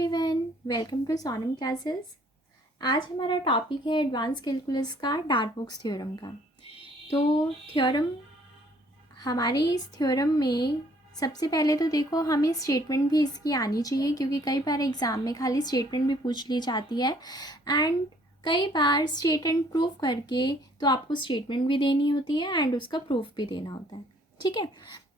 Everyone, welcome to Sonam classes. आज हमारा topic है एडवांस कैलकुलस का डार्बोक्स थ्योरम का। तो थ्योरम, हमारे इस थ्योरम में सबसे पहले तो देखो हमें स्टेटमेंट भी इसकी आनी चाहिए, क्योंकि कई बार एग्ज़ाम में खाली स्टेटमेंट भी पूछ ली जाती है एंड कई बार स्टेटमेंट प्रूफ करके तो आपको स्टेटमेंट भी देनी होती है एंड उसका प्रूफ भी देना होता है। ठीक है,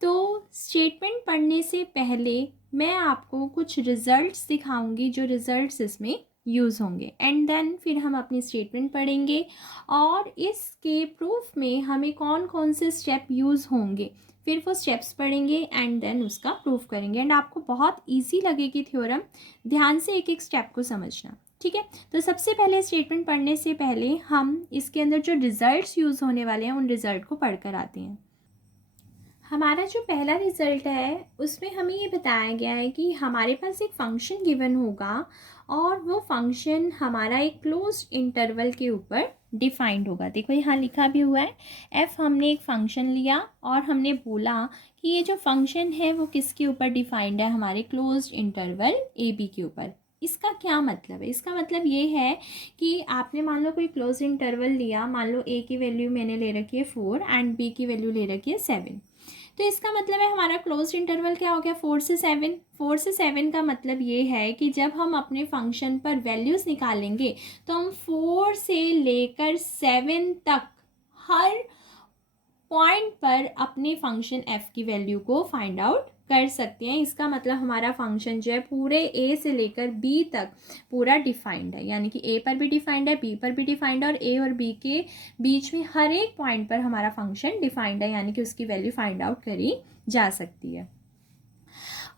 तो स्टेटमेंट पढ़ने से पहले मैं आपको कुछ रिजल्ट्स दिखाऊंगी जो रिजल्ट्स इसमें यूज़ होंगे एंड देन फिर हम अपनी स्टेटमेंट पढ़ेंगे और इसके प्रूफ में हमें कौन कौन से स्टेप यूज़ होंगे, फिर वो स्टेप्स पढ़ेंगे एंड देन उसका प्रूफ करेंगे एंड आपको बहुत इजी लगेगी थ्योरम। ध्यान से एक एक स्टेप को समझना। ठीक है, तो सबसे पहले स्टेटमेंट पढ़ने से पहले हम इसके अंदर जो रिजल्ट्स यूज़ होने वाले हैं उन रिजल्ट को पढ़कर आते हैं। हमारा जो पहला रिज़ल्ट है उसमें हमें ये बताया गया है कि हमारे पास एक फ़ंक्शन गिवन होगा और वो फंक्शन हमारा एक क्लोज इंटरवल के ऊपर डिफाइंड होगा। देखो यहाँ लिखा भी हुआ है एफ, हमने एक फ़ंक्शन लिया और हमने बोला कि ये जो फंक्शन है वो किसके ऊपर डिफाइंड है, हमारे क्लोज इंटरवल ए बी के ऊपर। इसका क्या मतलब है? इसका मतलब ये है कि आपने मान लो कोई क्लोज इंटरवल लिया, मान लो ए की वैल्यू मैंने ले रखी है 4 एंड बी की वैल्यू ले रखी है 7। तो इसका मतलब है हमारा क्लोज्ड इंटरवल क्या हो गया, 4 से 7। 4 से 7 का मतलब ये है कि जब हम अपने फंक्शन पर वैल्यूज़ निकालेंगे तो हम 4 से लेकर 7 तक हर पॉइंट पर अपने फंक्शन f की वैल्यू को फाइंड आउट कर सकते हैं। इसका मतलब हमारा फंक्शन जो है पूरे a से लेकर b तक पूरा डिफाइंड है, यानी कि a पर भी डिफाइंड है, b पर भी डिफाइंड है और a और b के बीच में हर एक पॉइंट पर हमारा फंक्शन डिफाइंड है, यानी कि उसकी वैल्यू फाइंड आउट करी जा सकती है।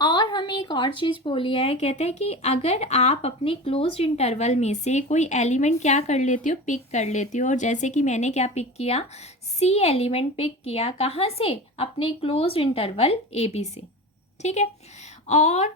और हमें एक और चीज़ बोली है, कहते हैं कि अगर आप अपने क्लोज्ड इंटरवल में से कोई एलिमेंट क्या कर लेते हो, पिक कर लेते हो। और जैसे कि मैंने क्या पिक किया, सी एलिमेंट पिक किया। कहाँ से? अपने क्लोज्ड इंटरवल ए बी से। ठीक है, और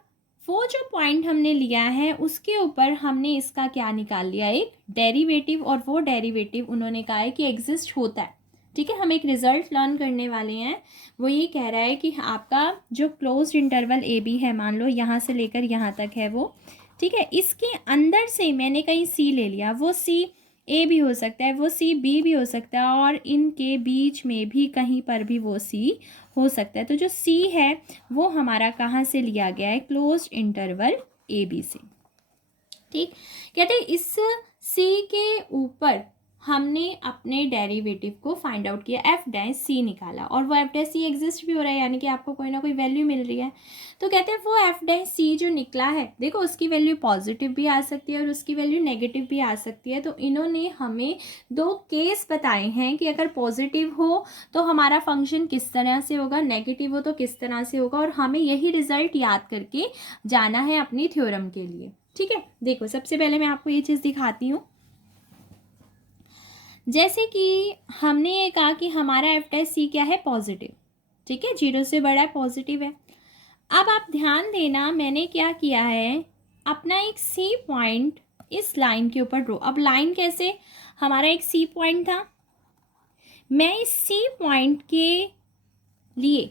वो जो पॉइंट हमने लिया है उसके ऊपर हमने इसका क्या निकाल लिया, एक डेरिवेटिव। और वो डेरिवेटिव उन्होंने कहा है कि एग्जिस्ट होता है। ठीक है, हम एक रिजल्ट लर्न करने वाले हैं। वो ये कह रहा है कि आपका जो क्लोज्ड इंटरवल ए बी है, मान लो यहाँ से लेकर यहाँ तक है वो। ठीक है, इसके अंदर से मैंने कहीं सी ले लिया, वो सी ए भी हो सकता है, वो सी बी भी हो सकता है और इनके बीच में भी कहीं पर भी वो सी हो सकता है। तो जो सी है वो हमारा कहाँ से लिया गया है, क्लोज्ड इंटरवल ए बी से। ठीक, कहते हैं इस सी के ऊपर हमने अपने डेरिवेटिव को फाइंड आउट किया, एफ डैश सी निकाला और वो एफ डैश सी एग्जिस्ट भी हो रहा है, यानी कि आपको कोई ना कोई वैल्यू मिल रही है। तो कहते हैं वो एफ डैश सी जो निकला है, देखो उसकी वैल्यू पॉजिटिव भी आ सकती है और उसकी वैल्यू नेगेटिव भी आ सकती है। तो इन्होंने हमें दो केस बताए हैं कि अगर पॉजिटिव हो तो हमारा फंक्शन किस तरह से होगा, नेगेटिव हो तो किस तरह से होगा, और हमें यही रिजल्ट याद करके जाना है अपनी थ्योरम के लिए। ठीक है, देखो सबसे पहले मैं आपको ये चीज़ दिखाती हूँ। जैसे कि हमने ये कहा कि हमारा एफ डैश सी क्या है, पॉजिटिव। ठीक है, 0 से बड़ा है, पॉजिटिव है। अब आप ध्यान देना, मैंने क्या किया है, अपना एक सी पॉइंट इस लाइन के ऊपर ड्रॉ। अब लाइन कैसे, हमारा एक सी पॉइंट था, मैं इस सी पॉइंट के लिए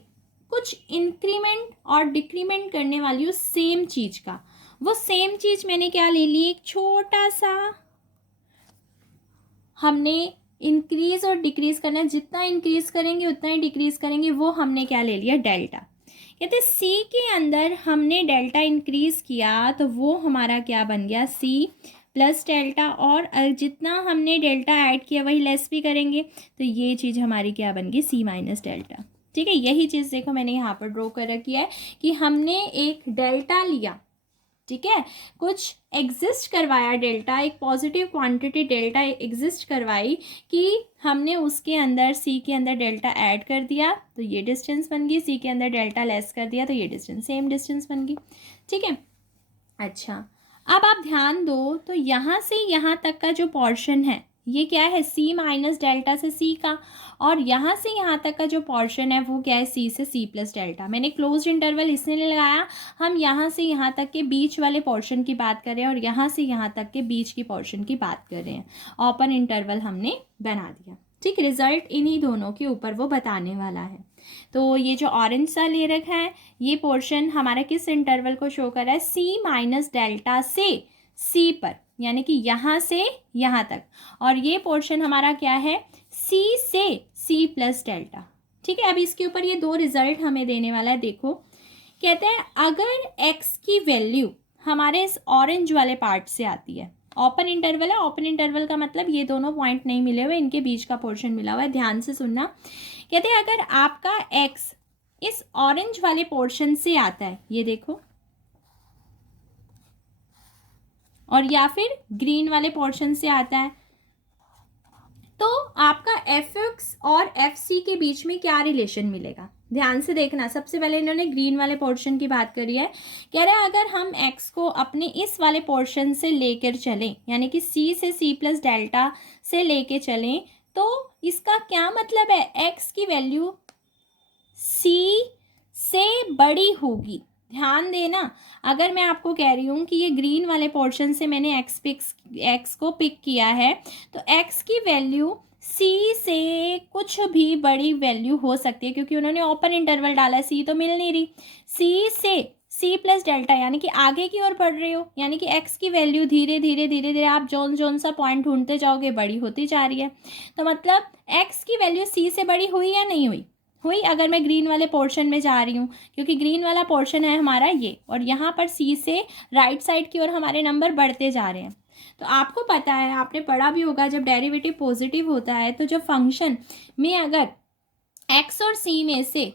कुछ इंक्रीमेंट और डिक्रीमेंट करने वाली हूँ सेम चीज़ का। वो सेम चीज़ मैंने क्या ले ली, एक छोटा सा, हमने इंक्रीज और डिक्रीज करना है, जितना इंक्रीज करेंगे उतना ही डिक्रीज करेंगे, वो हमने क्या ले लिया, डेल्टा। कहते सी के अंदर हमने डेल्टा इंक्रीज किया तो वो हमारा क्या बन गया, सी प्लस डेल्टा, और जितना हमने डेल्टा ऐड किया वही लेस भी करेंगे, तो ये चीज़ हमारी क्या बन गई, सी माइनस डेल्टा। ठीक है, यही चीज़ देखो मैंने यहाँ पर ड्रॉ कर रखी है कि हमने एक डेल्टा लिया, ठीक है, कुछ एग्जिस्ट करवाया डेल्टा, एक पॉजिटिव क्वांटिटी डेल्टा एग्जिस्ट करवाई कि हमने उसके अंदर सी के अंदर डेल्टा ऐड कर दिया तो ये डिस्टेंस बन गई, सी के अंदर डेल्टा लेस कर दिया तो ये डिस्टेंस, सेम डिस्टेंस बन गई। ठीक है, अच्छा अब आप ध्यान दो, तो यहाँ से यहाँ तक का जो पोर्शन है ये क्या है, सी माइनस डेल्टा से सी का, और यहाँ से यहाँ तक का जो पोर्शन है वो क्या है, सी से सी प्लस डेल्टा। मैंने क्लोज्ड इंटरवल इसलिए लगाया, हम यहाँ से यहाँ तक के बीच वाले पोर्शन की बात कर रहे हैं और यहाँ से यहाँ तक के बीच की पोर्शन की बात कर रहे हैं, ओपन इंटरवल हमने बना दिया। ठीक, रिजल्ट इन्हीं दोनों के ऊपर वो बताने वाला है। तो ये जो ऑरेंज सा ले रखा है ये पोर्शन हमारा किस इंटरवल को शो कर रहा है, सी माइनस डेल्टा से सी पर, यानी कि यहाँ से यहाँ तक। और ये पोर्शन हमारा क्या है, सी से सी प्लस डेल्टा। ठीक है, अब इसके ऊपर ये दो रिजल्ट हमें देने वाला है। देखो कहते हैं अगर x की वैल्यू हमारे इस ऑरेंज वाले पार्ट से आती है, ओपन इंटरवल है, ओपन इंटरवल का मतलब ये दोनों पॉइंट नहीं मिले हुए, इनके बीच का पोर्शन मिला हुआ है, ध्यान से सुनना। कहते हैं अगर आपका x इस ऑरेंज वाले पोर्शन से आता है, ये देखो, और या फिर ग्रीन वाले पोर्शन से आता है, तो आपका fx और fc के बीच में क्या रिलेशन मिलेगा, ध्यान से देखना। सबसे पहले इन्होंने ग्रीन वाले पोर्शन की बात करी है। कह रहा है अगर हम x को अपने इस वाले पोर्शन से लेकर चलें, यानी कि c से c प्लस डेल्टा से लेके चलें, तो इसका क्या मतलब है, x की वैल्यू c से बड़ी होगी। ध्यान देना, अगर मैं आपको कह रही हूँ कि ये ग्रीन वाले पोर्शन से मैंने x को पिक किया है, तो x की वैल्यू c से कुछ भी बड़ी वैल्यू हो सकती है, क्योंकि उन्होंने ओपन इंटरवल डाला है, c तो मिल नहीं रही। c से c प्लस डेल्टा यानी कि आगे की ओर बढ़ रहे हो, यानी कि x की वैल्यू धीरे धीरे धीरे धीरे आप जोन सा पॉइंट ढूंढते जाओगे, बड़ी होती जा रही है। तो मतलब x की वैल्यू c से बड़ी हुई या नहीं हुई, हुई। अगर मैं ग्रीन वाले पोर्शन में जा रही हूँ, क्योंकि ग्रीन वाला पोर्शन है हमारा ये, और यहाँ पर सी से राइट साइड की ओर हमारे नंबर बढ़ते जा रहे हैं। तो आपको पता है, आपने पढ़ा भी होगा, जब डेरिवेटिव पॉजिटिव होता है तो जब फंक्शन में अगर x और c में से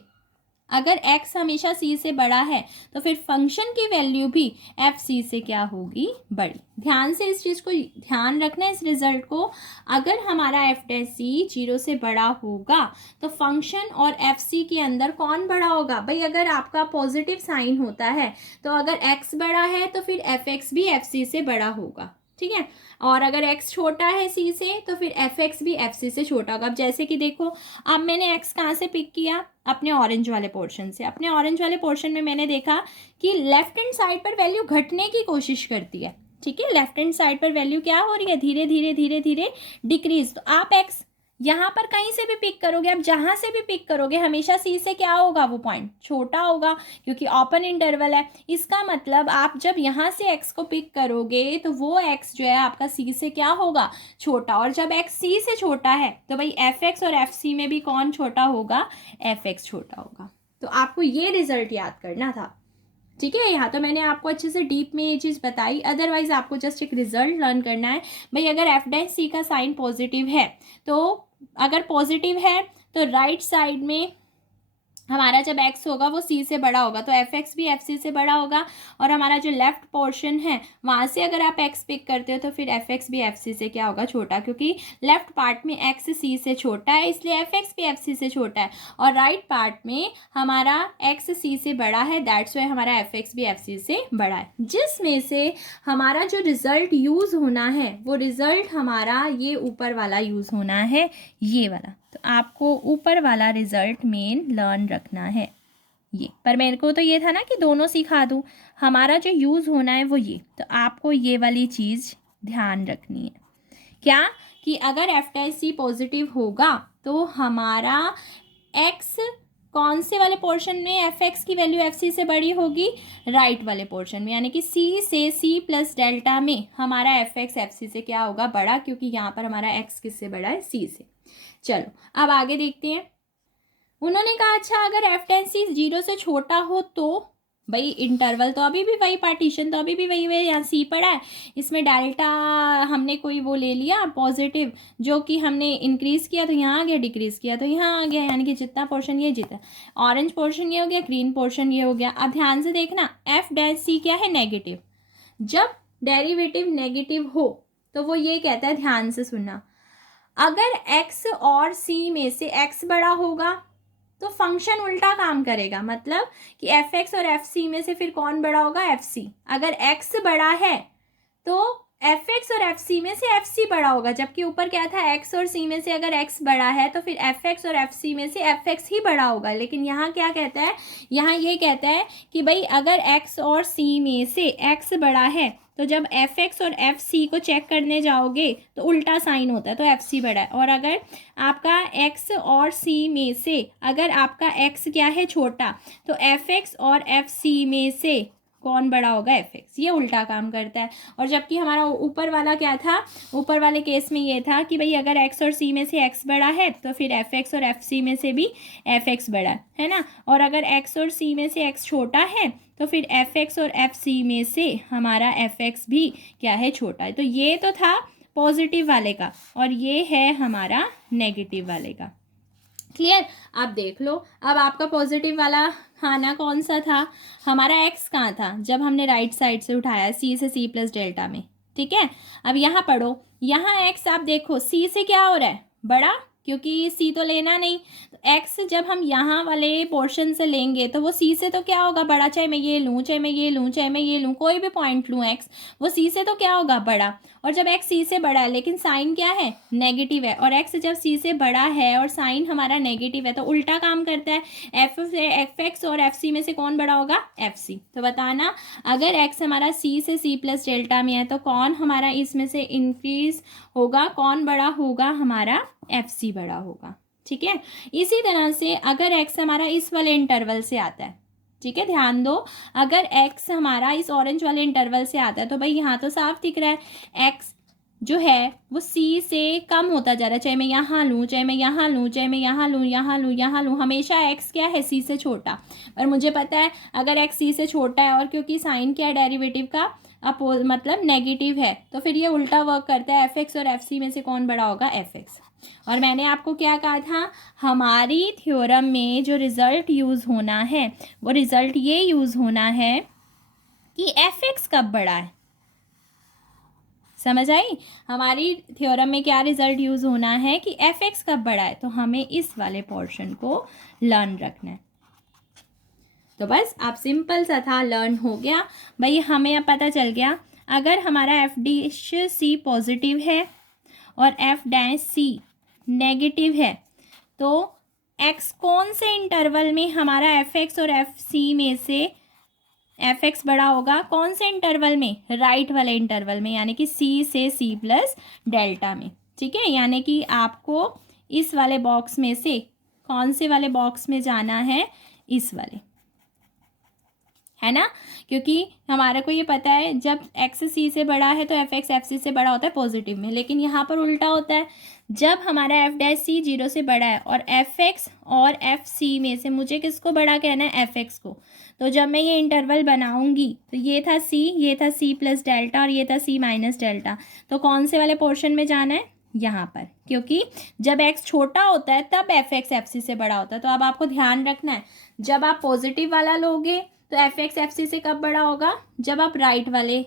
अगर x हमेशा c से बड़ा है, तो फिर फंक्शन की वैल्यू भी एफ सी से क्या होगी, बड़ी। ध्यान से इस चीज़ को ध्यान रखना, इस रिजल्ट को। अगर हमारा एफ डैश सी 0 से बड़ा होगा तो फंक्शन और एफ सी के अंदर कौन बड़ा होगा भाई। अगर आपका पॉजिटिव साइन होता है तो अगर x बड़ा है तो फिर एफ एक्स भी एफ सी से बड़ा होगा, ठीक है। और अगर x छोटा है c से तो फिर एफ एक्स भी एफ सी से छोटा होगा। अब जैसे कि देखो, अब मैंने x कहाँ से पिक किया, अपने ऑरेंज वाले पोर्शन से। अपने ऑरेंज वाले पोर्शन में मैंने देखा कि लेफ्ट हैंड साइड पर वैल्यू घटने की कोशिश करती है, ठीक है। लेफ्ट हैंड साइड पर वैल्यू क्या हो रही है, धीरे धीरे धीरे धीरे डिक्रीज। तो आप x यहाँ पर कहीं से भी पिक करोगे, आप जहाँ से भी पिक करोगे, हमेशा c से क्या होगा, वो पॉइंट छोटा होगा, क्योंकि ओपन इंटरवल है। इसका मतलब आप जब यहाँ से x को पिक करोगे तो वो x जो है आपका c से क्या होगा, छोटा। और जब x c से छोटा है तो भाई एफ एक्स और एफ सी में भी कौन छोटा होगा, एफ एक्स छोटा होगा। तो आपको ये रिजल्ट याद करना था, ठीक है। यहाँ तो मैंने आपको अच्छे से डीप में ये चीज़ बताई, अदरवाइज आपको जस्ट एक रिजल्ट लर्न करना है। भाई अगर एफ डैश सी का साइन पॉजिटिव है, तो अगर पॉजिटिव है तो राइट साइड में हमारा जब x होगा वो c से बड़ा होगा, तो एफ एक्स भी एफ सी से बड़ा होगा। और हमारा जो लेफ्ट पोर्शन है वहाँ से अगर आप x पिक करते हो तो फिर एफ एक्स भी एफ सी से क्या होगा, छोटा, क्योंकि लेफ्ट पार्ट में x c से छोटा है, इसलिए एफ एक्स भी एफ सी से छोटा है। और राइट पार्ट में हमारा x c से बड़ा है, दैट्स वाई हमारा एफ एक्स भी एफ सी से बड़ा है। जिसमें से हमारा जो रिजल्ट यूज़ होना है वो रिजल्ट हमारा ये ऊपर वाला यूज़ होना है, ये वाला। तो आपको ऊपर वाला रिजल्ट मेन लर्न रखना है ये। पर मेरे को तो ये था ना कि दोनों सिखा दूँ, हमारा जो यूज़ होना है वो ये। तो आपको ये वाली चीज़ ध्यान रखनी है, क्या कि अगर एफ डैश सी पॉजिटिव होगा तो हमारा x कौन से वाले पोर्शन में एफ एक्स की वैल्यू एफ सी से बड़ी होगी, राइट वाले पोर्शन में, यानी कि c से c प्लस डेल्टा में हमारा एफ एक्स एफ सी से क्या होगा, बड़ा, क्योंकि यहाँ पर हमारा x किससे बड़ा है, c से। चलो अब आगे देखते हैं। उन्होंने कहा अच्छा अगर एफ डैश सी 0 से छोटा हो तो भाई इंटरवल तो अभी भी वही, पार्टीशन तो अभी भी वही है, यहाँ सी पड़ा है, इसमें डेल्टा हमने कोई वो ले लिया पॉजिटिव, जो कि हमने इंक्रीज़ किया तो यहाँ आ गया, डिक्रीज़ किया तो यहाँ आ गया, यानी कि जितना पोर्शन ये जितना, ऑरेंज पोर्शन ये हो गया, ग्रीन पोर्शन ये हो गया। अब ध्यान से देखना, एफ डैश सी क्या है, नेगेटिव। जब डेरिवेटिव नेगेटिव हो तो वो ये कहता है, ध्यान से सुनना, अगर x और c में से x बड़ा होगा तो फंक्शन उल्टा काम करेगा, मतलब कि एफ एक्स और एफ सी में से फिर कौन बड़ा होगा, एफ सी। अगर x बड़ा है तो एफ एक्स और एफ सी में से एफ सी बड़ा होगा, जबकि ऊपर क्या था, एक्स और सी में से अगर एक्स बड़ा है तो फिर एफ एक्स और एफ सी में से एफ एक्स ही बड़ा होगा। लेकिन यहाँ क्या कहता है, यहाँ ये कहता है कि भाई अगर एक्स और सी में से एक्स बड़ा है तो जब एफ एक्स और एफ सी को चेक करने जाओगे तो उल्टा साइन होता है, तो एफ सी बड़ा है। और अगर आपका एक्स और सी में से अगर आपका एक्स क्या है, छोटा, तो एफ एक्स और एफ सी में से कौन बड़ा होगा, एफ एक्स। ये उल्टा काम करता है। और जबकि हमारा ऊपर वाला क्या था, ऊपर वाले केस में ये था कि भाई अगर एक्स और सी में से एक्स बड़ा है तो फिर एफ एक्स और एफ सी में से भी एफ एक्स बड़ा है ना। और अगर एक्स और सी में से एक्स छोटा है तो फिर एफ एक्स और एफ सी में से हमारा एफ एक्स भी क्या है, छोटा है। तो ये तो था पॉजिटिव वाले का, और ये है हमारा नेगेटिव वाले का। क्लियर। अब देख लो, अब आपका पॉजिटिव वाला खाना कौन सा था, हमारा एक्स कहाँ था जब हमने राइट साइड से उठाया, सी से सी प्लस डेल्टा में। ठीक है, अब यहाँ पढ़ो, यहाँ एक्स आप देखो सी से क्या हो रहा है, बड़ा, क्योंकि सी तो लेना नहीं। तो एक्स जब हम यहाँ वाले पोर्शन से लेंगे तो वो सी से तो क्या होगा, बड़ा। चाहे मैं ये लूँ, चाहे मैं ये लूँ, चाहे मैं ये लूँ, कोई भी पॉइंट लूँ एक्स, वो सी से तो क्या होगा, बड़ा। और जब एक्स सी से बड़ा है लेकिन साइन क्या है, नेगेटिव है, और एक्स जब सी से बड़ा है और साइन हमारा नेगेटिव है तो उल्टा काम करता है। एफ एक्स और एफ सी में से कौन बड़ा होगा, एफ सी। तो बताना, अगर एक्स हमारा सी से सी प्लस डेल्टा में है तो कौन हमारा इसमें से इंक्रीज होगा, कौन बड़ा होगा, हमारा एफ सी बड़ा होगा। ठीक है, इसी तरह से अगर एक्स हमारा इस वाले इंटरवल से आता है, ठीक है, ध्यान दो, अगर एक्स हमारा इस ऑरेंज वाले इंटरवल से आता है तो भाई यहाँ तो साफ दिख रहा है एक्स जो है वो सी से कम होता जा रहा है। चाहे मैं यहाँ लूँ, चाहे मैं यहाँ लूँ, चाहे मैं यहाँ लूँ, यहाँ लूँ, यहाँ लूँ, हमेशा एक्स क्या है, सी से छोटा। पर मुझे पता है अगर एक्स सी से छोटा है और क्योंकि साइन क्या है डेरिवेटिव का, मतलब नेगेटिव है, तो फिर ये उल्टा वर्क करता है। एफ एक्स और एफ सी में से कौन बड़ा होगा, एफ एक्स। और मैंने आपको क्या कहा था, हमारी थ्योरम में जो रिजल्ट यूज़ होना है वो रिजल्ट ये यूज़ होना है कि एफ एक्स कब बड़ा है। समझ आई, हमारी थ्योरम में क्या रिजल्ट यूज़ होना है कि एफ एक्स कब बड़ा है। तो हमें इस वाले पोर्शन को लर्न रखना है। तो बस आप सिंपल सा था, लर्न हो गया भाई। हमें अब पता चल गया अगर हमारा एफ डैश सी पॉजिटिव है और एफ डैश सी नेगेटिव है तो एक्स कौन से इंटरवल में हमारा एफ एक्स और एफ सी में से एफ एक्स बड़ा होगा, कौन से इंटरवल में, राइट वाले इंटरवल में, यानी कि सी से सी प्लस डेल्टा में। ठीक है, यानी कि आपको इस वाले बॉक्स में से कौन से वाले बॉक्स में जाना है, इस वाले, है ना। क्योंकि हमारे को ये पता है जब एक्स सी से बड़ा है तो एफ एक्स एफ सी से बड़ा होता है पॉजिटिव में, लेकिन यहाँ पर उल्टा होता है। जब हमारा एफ डैश सी 0 से बड़ा है और एफ एक्स और एफ सी में से मुझे किसको बड़ा कहना है, एफ एक्स को, तो जब मैं ये इंटरवल बनाऊंगी तो ये था सी, ये था सी प्लस डेल्टा और ये था सी माइनस डेल्टा, तो कौन से वाले पोर्शन में जाना है, यहाँ पर। क्योंकि जब एक्स छोटा होता है तब एफ एक्स एफ सी से बड़ा होता है। तो अब आपको ध्यान रखना है, जब आप पॉजिटिव वाला लोगे तो एफ एक्स एफ सी से कब बड़ा होगा, जब आप राइट वाले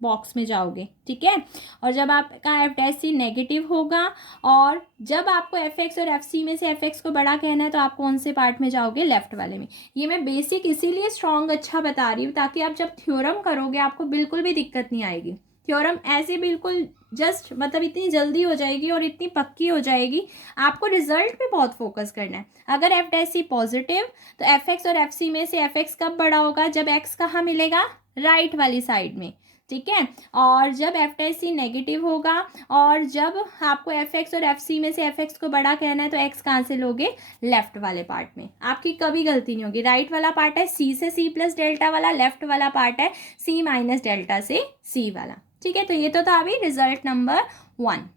बॉक्स में जाओगे। ठीक है, और जब आपका एफ डैश सी नेगेटिव होगा और जब आपको एफ एक्स और एफ सी में से एफ एक्स को बड़ा कहना है तो आप कौन से पार्ट में जाओगे, लेफ्ट वाले में। ये मैं बेसिक इसीलिए स्ट्रॉन्ग अच्छा बता रही हूँ ताकि आप जब थ्योरम करोगे आपको बिल्कुल भी दिक्कत नहीं आएगी। थ्योरम ऐसे बिल्कुल जस्ट मतलब इतनी जल्दी हो जाएगी और इतनी पक्की हो जाएगी। आपको रिजल्ट पे बहुत फोकस करना है। अगर एफ डैश सी पॉजिटिव तो एफ एक्स और एफ सी में से एफ एक्स कब बड़ा होगा, जब एक्स कहाँ मिलेगा, राइट वाली साइड में। ठीक है, और जब एफ डैश सी नेगेटिव होगा और जब आपको एफ एक्स और एफ सी में से एफ एक्स को बड़ा कहना है तो एक्स कहाँ से लोगे, लेफ्ट वाले पार्ट में। आपकी कभी गलती नहीं होगी। राइट वाला पार्ट है सी से सी प्लस डेल्टा वाला, लेफ्ट वाला पार्ट है सी माइनस डेल्टा से सी वाला। ठीक है, तो ये तो था अभी रिजल्ट नंबर 1।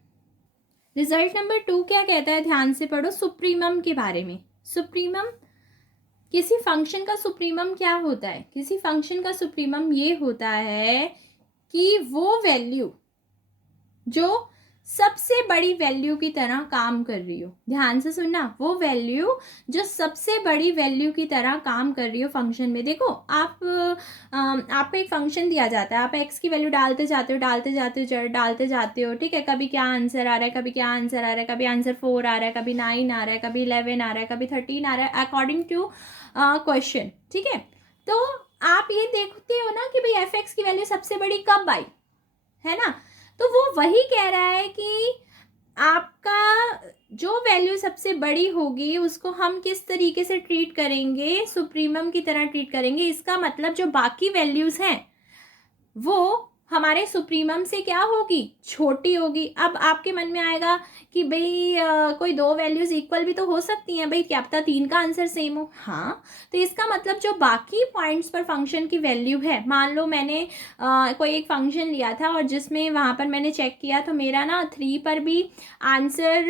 रिजल्ट नंबर 2 क्या कहता है, ध्यान से पढ़ो, सुप्रीमम के बारे में। सुप्रीमम, किसी फंक्शन का सुप्रीमम क्या होता है, किसी फंक्शन का सुप्रीमम ये होता है कि वो वैल्यू जो सबसे बड़ी वैल्यू की तरह काम कर रही हो। ध्यान से सुनना, वो वैल्यू जो सबसे बड़ी वैल्यू की तरह काम कर रही हो फंक्शन में। देखो आपको एक फंक्शन दिया जाता है, आप एक्स की वैल्यू डालते जाते हो, डालते जाते हो। ठीक है, कभी क्या आंसर आ रहा है, कभी क्या आंसर आ रहा है, कभी आंसर 4 आ रहा है, कभी 9 आ रहा है, कभी 11 आ रहा है, कभी 13 आ रहा है, अकॉर्डिंग टू क्वेश्चन। ठीक है, तो आप ये देखते हो ना कि भाई एफ एक्स की वैल्यू सबसे बड़ी कब आई, है ना। तो वो वही कह रहा है कि आपका जो वैल्यू सबसे बड़ी होगी उसको हम किस तरीके से ट्रीट करेंगे, सुप्रीमम की तरह ट्रीट करेंगे। इसका मतलब जो बाकी वैल्यूज़ हैं वो हमारे सुप्रीमम से क्या होगी, छोटी होगी। अब आपके मन में आएगा कि भाई कोई दो वैल्यूज इक्वल भी तो हो सकती हैं भाई, क्या पता तीन का आंसर सेम हो। हाँ, तो इसका मतलब जो बाकी पॉइंट्स पर फंक्शन की वैल्यू है, मान लो मैंने कोई एक फंक्शन लिया था और जिसमें वहाँ पर मैंने चेक किया तो मेरा ना 3 पर भी आंसर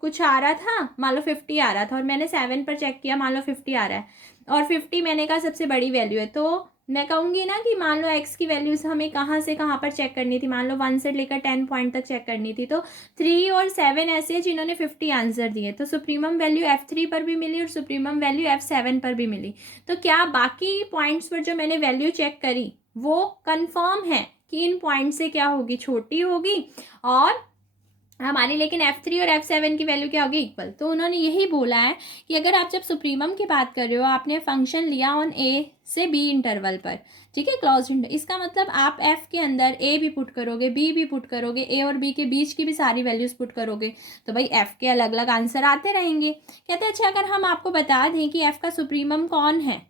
कुछ आ रहा था, मान लो 50 आ रहा था, और मैंने 7 पर चेक किया, मान लो 50 आ रहा है, और 50 मैंने कहा सबसे बड़ी वैल्यू है। तो मैं कहूँगी ना कि मान लो एक्स की वैल्यूज हमें कहाँ से कहाँ पर चेक करनी थी, मान लो 1 से लेकर 10 पॉइंट तक चेक करनी थी, तो 3 और 7 ऐसे हैं जिन्होंने 50 आंसर दिए, तो सुप्रीमम वैल्यू F3 पर भी मिली और सुप्रीमम वैल्यू F7 पर भी मिली। तो क्या बाकी पॉइंट्स पर जो मैंने वैल्यू चेक करी वो कन्फर्म है कि इन पॉइंट से क्या होगी, छोटी होगी, और हमारी लेकिन F3 और F7 की वैल्यू क्या होगी, इक्वल। तो उन्होंने यही बोला है कि अगर आप जब सुप्रीमम की बात कर रहे हो, आपने फंक्शन लिया ऑन A से B इंटरवल पर, ठीक है, क्लोज इंटरवल, इसका मतलब आप F के अंदर A भी पुट करोगे, B भी पुट करोगे, A और B के बीच की भी सारी वैल्यूज पुट करोगे, तो भाई F के अलग अलग आंसर आते रहेंगे। कहते हैं अच्छा अगर हम आपको बता दें कि F का सुप्रीमम कौन है,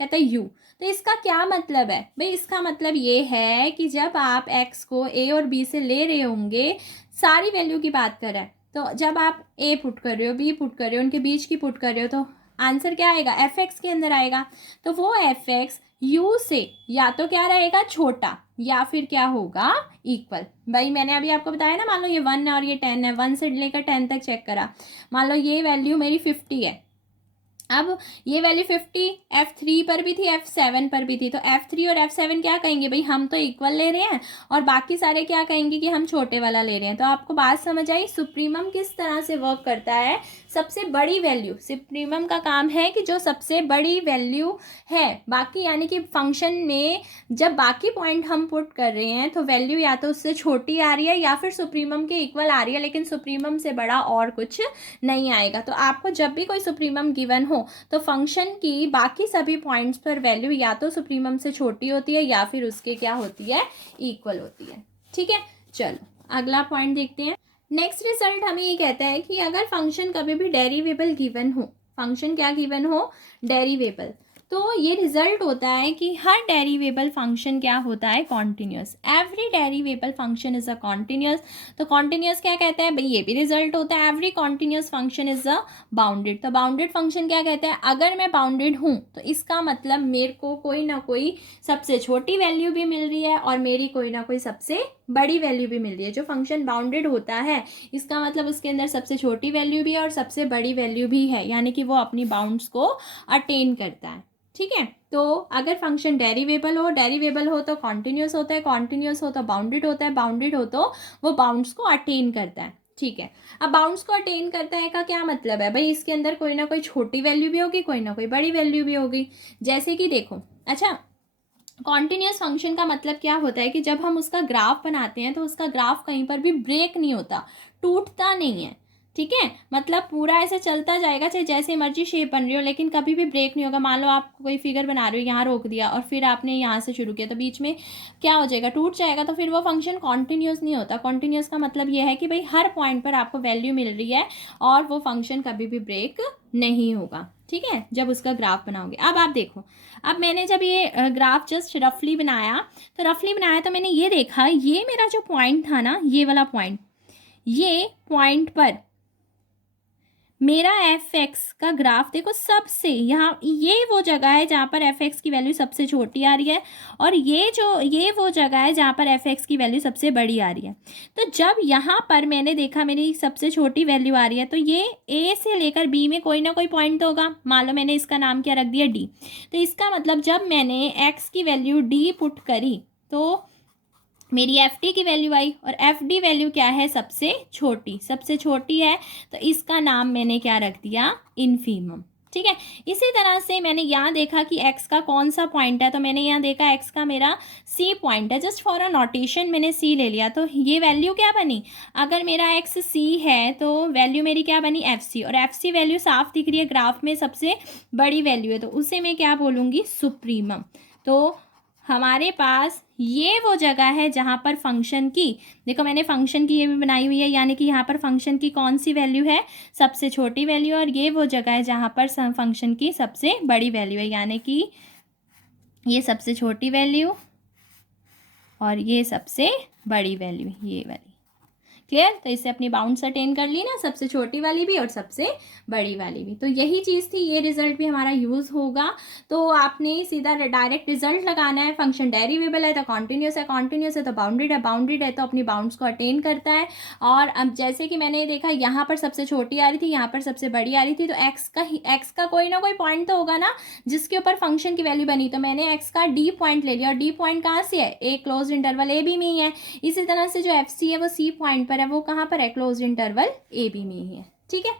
कहता है U, तो इसका क्या मतलब है भाई, इसका मतलब ये है कि जब आप x को a और b से ले रहे होंगे, सारी वैल्यू की बात कर रहा है, तो जब आप a पुट कर रहे हो, b पुट कर रहे हो, उनके बीच की पुट कर रहे हो, तो आंसर क्या आएगा, fx के अंदर आएगा। तो वो fx u से या तो क्या रहेगा, छोटा, या फिर क्या होगा, इक्वल। भाई मैंने अभी आपको बताया ना, मान लो ये 1 है और ये 10 है, 1 से लेकर 10 तक चेक करा, मान लो ये वैल्यू मेरी 50 है, अब ये वैल्यू 50 F3 पर भी थी, F7 पर भी थी, तो F3 और F7 क्या कहेंगे भाई, हम तो इक्वल ले रहे हैं, और बाकी सारे क्या कहेंगे कि हम छोटे वाला ले रहे हैं। तो आपको बात समझ आई, सुप्रीमम किस तरह से वर्क करता है, सबसे बड़ी वैल्यू, सुप्रीमम का काम है कि जो सबसे बड़ी वैल्यू है, बाकी यानी कि फंक्शन में जब बाकी पॉइंट हम पुट कर रहे हैं तो वैल्यू या तो उससे छोटी आ रही है या फिर सुप्रीमम के इक्वल आ रही है, लेकिन सुप्रीमम से बड़ा और कुछ नहीं आएगा। तो आपको जब भी कोई सुप्रीमम गिवन हो तो फंक्शन की बाकी सभी पॉइंट्स पर वैल्यू या तो सुप्रीमम से छोटी होती है या फिर उसके क्या होती है, इक्वल होती है। ठीक है, चलो अगला पॉइंट देखते हैं। नेक्स्ट रिजल्ट हमें ये कहता है कि अगर फंक्शन कभी भी डेरिवेबल गिवन हो, फंक्शन क्या गिवन हो, डेरिवेबल, तो ये रिजल्ट होता है कि हर डेरिवेबल फंक्शन क्या होता है, continuous. Every derivable function is a continuous. तो कॉन्टिन्यूस क्या कहता है भाई, ये भी रिजल्ट होता है, every continuous function is a bounded. तो बाउंडेड फंक्शन क्या कहता है, अगर मैं बाउंडेड हूँ तो इसका मतलब मेरे को कोई ना कोई सबसे छोटी वैल्यू भी मिल रही है और मेरी कोई ना कोई सबसे बड़ी वैल्यू भी मिल रही है। जो फंक्शन बाउंडेड होता है इसका मतलब उसके अंदर सबसे छोटी वैल्यू भी है और सबसे बड़ी वैल्यू भी है, यानी कि वो अपनी बाउंड्स को अटेन करता है। ठीक है, तो अगर फंक्शन डेरिवेबल हो तो कॉन्टिन्यूस होता है, कॉन्टिन्यूस हो तो बाउंडेड होता है, बाउंडेड हो तो वो बाउंड्स को अटेन करता है। ठीक है, अब बाउंड्स को अटेन करता है का क्या मतलब है भाई, इसके अंदर कोई ना कोई छोटी वैल्यू भी होगी, कोई ना कोई बड़ी वैल्यू भी होगी। जैसे कि देखो, अच्छा कॉन्टिन्यूस फंक्शन का मतलब क्या होता है कि जब हम उसका ग्राफ बनाते हैं तो उसका ग्राफ कहीं पर भी ब्रेक नहीं होता, टूटता नहीं है। ठीक है, मतलब पूरा ऐसे चलता जाएगा, चाहे जैसे मर्जी शेप बन रही हो, लेकिन कभी भी ब्रेक नहीं होगा। मान लो आप कोई फिगर बना रहे हो, यहाँ रोक दिया और फिर आपने यहाँ से शुरू किया, तो बीच में क्या हो जाएगा, टूट जाएगा, तो फिर वो फंक्शन कॉन्टिन्यूस नहीं होता। कॉन्टिन्यूस का मतलब ये है कि भाई हर पॉइंट पर आपको वैल्यू मिल रही है और वो फंक्शन कभी भी ब्रेक नहीं होगा। ठीक है, जब उसका ग्राफ बनाओगे। अब आप देखो, अब मैंने जब ये ग्राफ जस्ट रफली बनाया, तो मैंने ये देखा, ये मेरा जो पॉइंट था ना, ये वाला पॉइंट, ये पॉइंट पर मेरा एफ एक्स का ग्राफ देखो, सबसे यहाँ ये वो जगह है जहाँ पर एफ एक्स की वैल्यू सबसे छोटी आ रही है, और ये वो जगह है जहाँ पर एफ एक्स की वैल्यू सबसे बड़ी आ रही है। तो जब यहाँ पर मैंने देखा मेरी सबसे छोटी वैल्यू आ रही है, तो ये ए से लेकर बी में कोई ना कोई पॉइंट तो होगा। मान लो मैंने इसका नाम क्या रख दिया, डी, तो इसका मतलब जब मैंने एक्स की वैल्यू डी पुट करी तो मेरी एफ टी की वैल्यू आई, और एफ डी वैल्यू क्या है, सबसे छोटी है, तो इसका नाम मैंने क्या रख दिया, इन्फीमम। ठीक है, इसी तरह से मैंने यहाँ देखा कि x का कौन सा पॉइंट है, तो मैंने यहाँ देखा x का मेरा c पॉइंट है, जस्ट फॉर अ नोटेशन मैंने c ले लिया, तो ये वैल्यू क्या बनी, अगर मेरा x c है तो वैल्यू मेरी क्या बनी, fc, और fc वैल्यू साफ दिख रही है ग्राफ में, सबसे बड़ी वैल्यू है, तो उसे मैं क्या बोलूँगी, सुप्रीमम। तो हमारे पास ये वो जगह है जहाँ पर फंक्शन की, देखो मैंने फंक्शन की ये भी बनाई हुई है, यानी कि यहाँ पर फंक्शन की कौन सी वैल्यू है, सबसे छोटी वैल्यू, और ये वो जगह है जहाँ पर फंक्शन की सबसे बड़ी वैल्यू है, यानी कि ये सबसे छोटी वैल्यू और ये सबसे बड़ी वैल्यू, ये वाली। क्लियर? तो इससे अपनी बाउंड्स अटेन कर ली ना, सबसे छोटी वाली भी और सबसे बड़ी वाली भी। तो यही चीज़ थी, ये रिजल्ट भी हमारा यूज़ होगा। तो आपने सीधा डायरेक्ट रिजल्ट लगाना है। फंक्शन डेरिवेबल है तो कॉन्टिन्यूस है, कॉन्टिन्यूस है तो बाउंडेड है तो अपनी बाउंड्स को अटेन करता है। और अब जैसे कि मैंने देखा यहाँ पर सबसे छोटी आ रही थी, यहाँ पर सबसे बड़ी आ रही थी, तो एक्स का कोई ना कोई पॉइंट तो होगा ना जिसके ऊपर फंक्शन की वैल्यू बनी। तो मैंने एक्स का डी पॉइंट ले लिया, और डी पॉइंट कहाँ से है, ए क्लोज इंटरवल ए बी में ही है। इसी तरह से जो एफ सी है वो सी पॉइंट पर है, वो कहाँ पर है, क्लोज इंटरवल ए बी में ही है। ठीक है,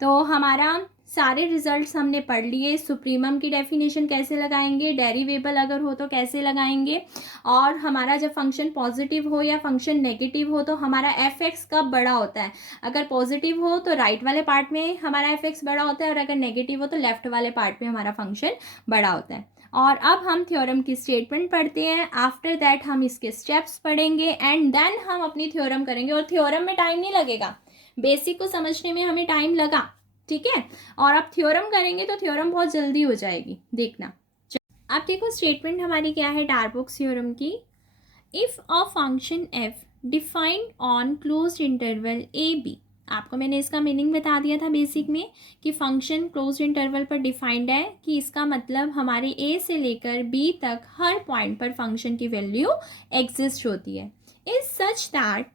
तो हमारा सारे रिजल्ट्स हमने पढ़ लिए। सुप्रीमम की डेफिनेशन कैसे लगाएंगे, डेरिवेबल अगर हो तो कैसे लगाएंगे, और हमारा जब फंक्शन पॉजिटिव हो या फंक्शन नेगेटिव हो तो हमारा एफ एक्स कब बड़ा होता है। अगर पॉजिटिव हो तो राइट वाले पार्ट में हमारा एफ एक्स बड़ा होता है, और अगर नेगेटिव हो तो लेफ्ट वाले पार्ट में हमारा फंक्शन बड़ा होता है। और अब हम थ्योरम की स्टेटमेंट पढ़ते हैं। आफ्टर दैट हम इसके स्टेप्स पढ़ेंगे एंड देन हम अपनी थ्योरम करेंगे। और थ्योरम में टाइम नहीं लगेगा, बेसिक को समझने में हमें टाइम लगा, ठीक है, और अब थ्योरम करेंगे तो थ्योरम बहुत जल्दी हो जाएगी, देखना। अब देखो स्टेटमेंट हमारी क्या है डार्बोक्स थ्योरम की। If a function F defined on closed interval A B, आपको मैंने इसका मीनिंग बता दिया था बेसिक में कि फंक्शन क्लोज्ड इंटरवल पर डिफाइंड है, कि इसका मतलब हमारे ए से लेकर बी तक हर पॉइंट पर फंक्शन की वैल्यू एग्जिस्ट होती है। Is such that,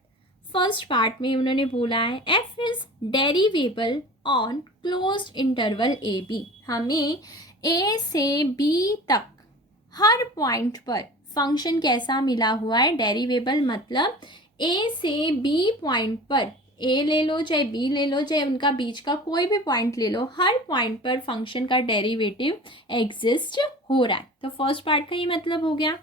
first part में उन्होंने बोला है F is derivable on closed interval A B, हमें ए से बी तक हर पॉइंट पर फंक्शन कैसा मिला हुआ है, डेरिवेबल मतलब ए से बी पॉइंट पर, ए ले लो चाहे बी ले लो चाहे उनका बीच का कोई भी पॉइंट ले लो, हर पॉइंट पर फंक्शन का डेरिवेटिव एग्जिस्ट हो रहा है। तो फर्स्ट पार्ट का ये मतलब हो गया।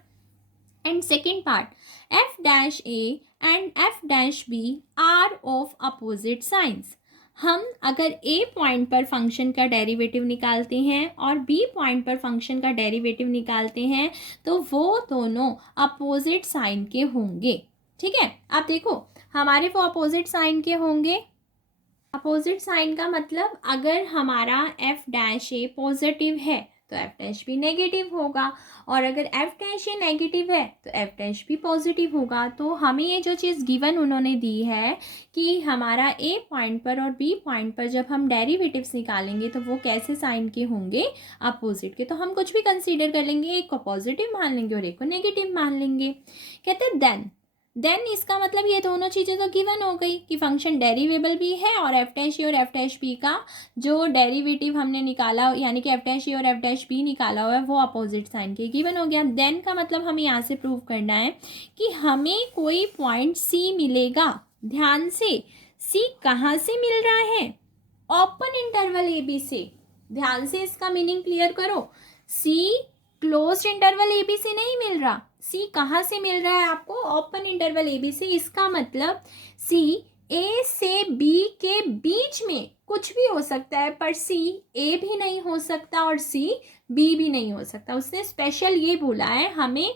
And second part, F dash A and F dash B are of opposite signs, हम अगर ए पॉइंट पर फंक्शन का डेरिवेटिव निकालते हैं और बी पॉइंट पर फंक्शन का डेरिवेटिव निकालते हैं तो वो दोनों अपोजिट साइन के होंगे। ठीक है, अब देखो हमारे वो अपोजिट साइन के होंगे। अपोजिट साइन का मतलब अगर हमारा एफ डैश ए पॉजिटिव है तो एफ डैश भी नेगेटिव होगा, और अगर एफ डैश ए नेगेटिव है तो एफ डैश भी पॉजिटिव होगा। तो हमें ये जो चीज़ गिवन उन्होंने दी है कि हमारा ए पॉइंट पर और बी पॉइंट पर जब हम डेरिवेटिव्स निकालेंगे तो वो कैसे साइन के होंगे, अपोजिट के। तो हम कुछ भी कंसीडर कर लेंगे, एक को पॉजिटिव मान लेंगे और एक को नेगेटिव मान लेंगे। कहते हैं देन इसका मतलब ये दोनों चीज़ें तो गिवन हो गई कि फंक्शन डेरिवेबल भी है और एफ डैश ए और एफ डैश बी का जो डेरिवेटिव हमने निकाला, यानी कि एफ डैश ए और एफ डैश बी निकाला हुआ है वो अपोजिट साइन के गिवन हो गया। देन का मतलब हमें यहाँ से प्रूव करना है कि हमें कोई पॉइंट सी मिलेगा। ध्यान से, सी कहाँ से मिल रहा है, ओपन इंटरवल ए बी से। ध्यान से इसका मीनिंग क्लियर करो, सी क्लोज्ड इंटरवल ए बी से नहीं मिल रहा, सी कहाँ से मिल रहा है आपको, ओपन इंटरवल ए बी से। इसका मतलब सी ए से बी के बीच में कुछ भी हो सकता है, पर सी ए भी नहीं हो सकता और सी बी भी नहीं हो सकता। उसने स्पेशल ये बोला है हमें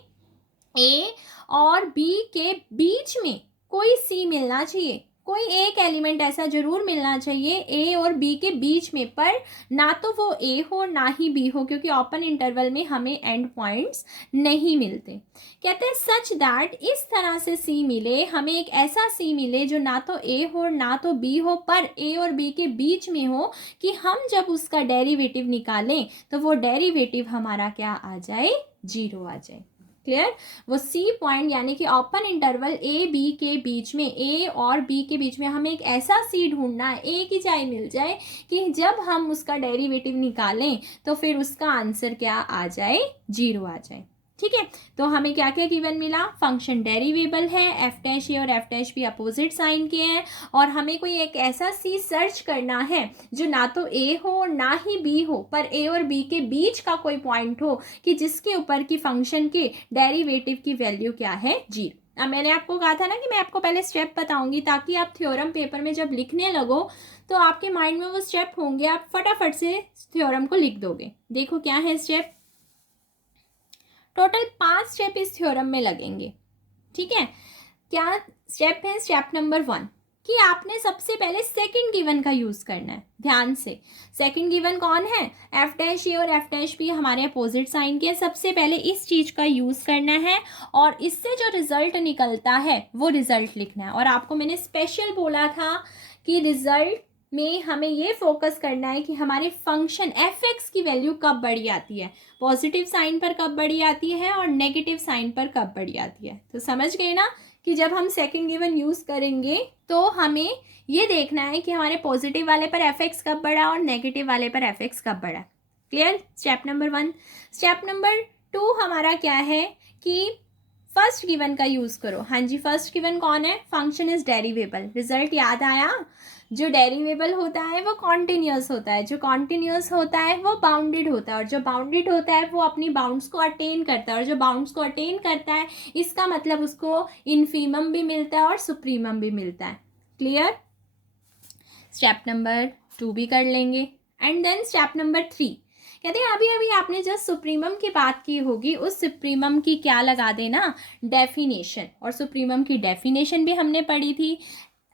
ए और बी के बीच में कोई सी मिलना चाहिए, कोई एक एलिमेंट ऐसा जरूर मिलना चाहिए ए और बी के बीच में, पर ना तो वो ए हो ना ही बी हो, क्योंकि ओपन इंटरवल में हमें एंड पॉइंट्स नहीं मिलते। कहते हैं सच दैट, इस तरह से सी मिले, हमें एक ऐसा सी मिले जो ना तो ए हो ना तो बी हो पर ए और बी के बीच में हो, कि हम जब उसका डेरिवेटिव निकालें तो वो डेरिवेटिव हमारा क्या आ जाए, जीरो आ जाए। क्लियर, वो सी पॉइंट यानी कि ओपन इंटरवल ए बी के बीच में, ए और बी के बीच में हमें एक ऐसा सी ढूंढना है, ए की चाय मिल जाए कि जब हम उसका डेरिवेटिव निकालें तो फिर उसका आंसर क्या आ जाए, जीरो आ जाए। ठीक है, तो हमें क्या क्या गिवन मिला, फंक्शन डेरिवेबल है, एफ डैश ए और F dash B opposite sign के हैं, और हमें कोई एक ऐसा सी सर्च करना है जो ना तो ए हो और ना ही बी हो, पर ए और बी के बीच का कोई पॉइंट हो कि जिसके ऊपर की फंक्शन के डेरिवेटिव की वैल्यू क्या है, जीरो। अब मैंने आपको कहा था ना कि मैं आपको पहले स्टेप बताऊंगी ताकि आप थ्योरम पेपर में जब लिखने लगो तो आपके माइंड में वो स्टेप होंगे, आप फटाफट से थ्योरम को लिख दोगे। देखो क्या है स्टेप, टोटल 5 स्टेप इस थ्योरम में लगेंगे, ठीक है। क्या स्टेप है? स्टेप नंबर 1 कि आपने सबसे पहले सेकंड गिवन का यूज़ करना है। ध्यान से, सेकंड गिवन कौन है? एफ डैश ए और एफ डैश बी हमारे अपोजिट साइन के। सबसे पहले इस चीज़ का यूज़ करना है और इससे जो रिजल्ट निकलता है वो रिजल्ट लिखना है। और आपको मैंने स्पेशल बोला था कि रिजल्ट में हमें ये फोकस करना है कि हमारे फंक्शन एफ एक्स की वैल्यू कब बढ़ी आती है, पॉजिटिव साइन पर कब बढ़ी आती है और नेगेटिव साइन पर कब बढ़ी आती है। तो समझ गए ना कि जब हम सेकंड गिवन यूज़ करेंगे तो हमें ये देखना है कि हमारे पॉजिटिव वाले पर एफ एक्स कब बढ़ा और नेगेटिव वाले पर एफ एक्स कब बढ़ा। Clear? Step number 1। Step number 2 हमारा क्या है कि फर्स्ट गिवन का यूज़ करो। हाँ जी, फर्स्ट गिवन कौन है? Function is डेरिवेबल। रिजल्ट याद आया? जो डेरिवेबल होता है वो कॉन्टिन्यूस होता है, जो कॉन्टिन्यूस होता है वो बाउंडेड होता है, और जो बाउंडेड होता है वो अपनी बाउंड्स को अटेन करता है, और जो बाउंड्स को अटेन करता है इसका मतलब उसको इन्फीमम भी मिलता है और सुप्रीमम भी मिलता है। क्लियर? स्टेप नंबर 2 भी कर लेंगे। एंड देन स्टेप नंबर 3 कहते हैं अभी अभी आपने जस्ट सुप्रीमम की बात की होगी, उस सुप्रीमम की क्या लगा देना? डेफिनेशन। और सुप्रीमम की डेफिनेशन भी हमने पढ़ी थी।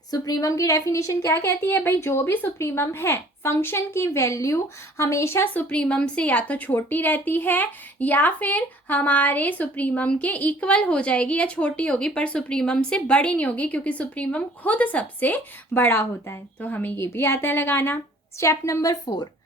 सुप्रीमम की डेफिनेशन क्या कहती है? भाई जो भी सुप्रीमम है फंक्शन की वैल्यू हमेशा सुप्रीमम से या तो छोटी रहती है या फिर हमारे सुप्रीमम के इक्वल हो जाएगी या छोटी होगी, पर सुप्रीमम से बड़ी नहीं होगी क्योंकि सुप्रीमम खुद सबसे बड़ा होता है। तो हमें ये भी आता है लगाना। Step number 4।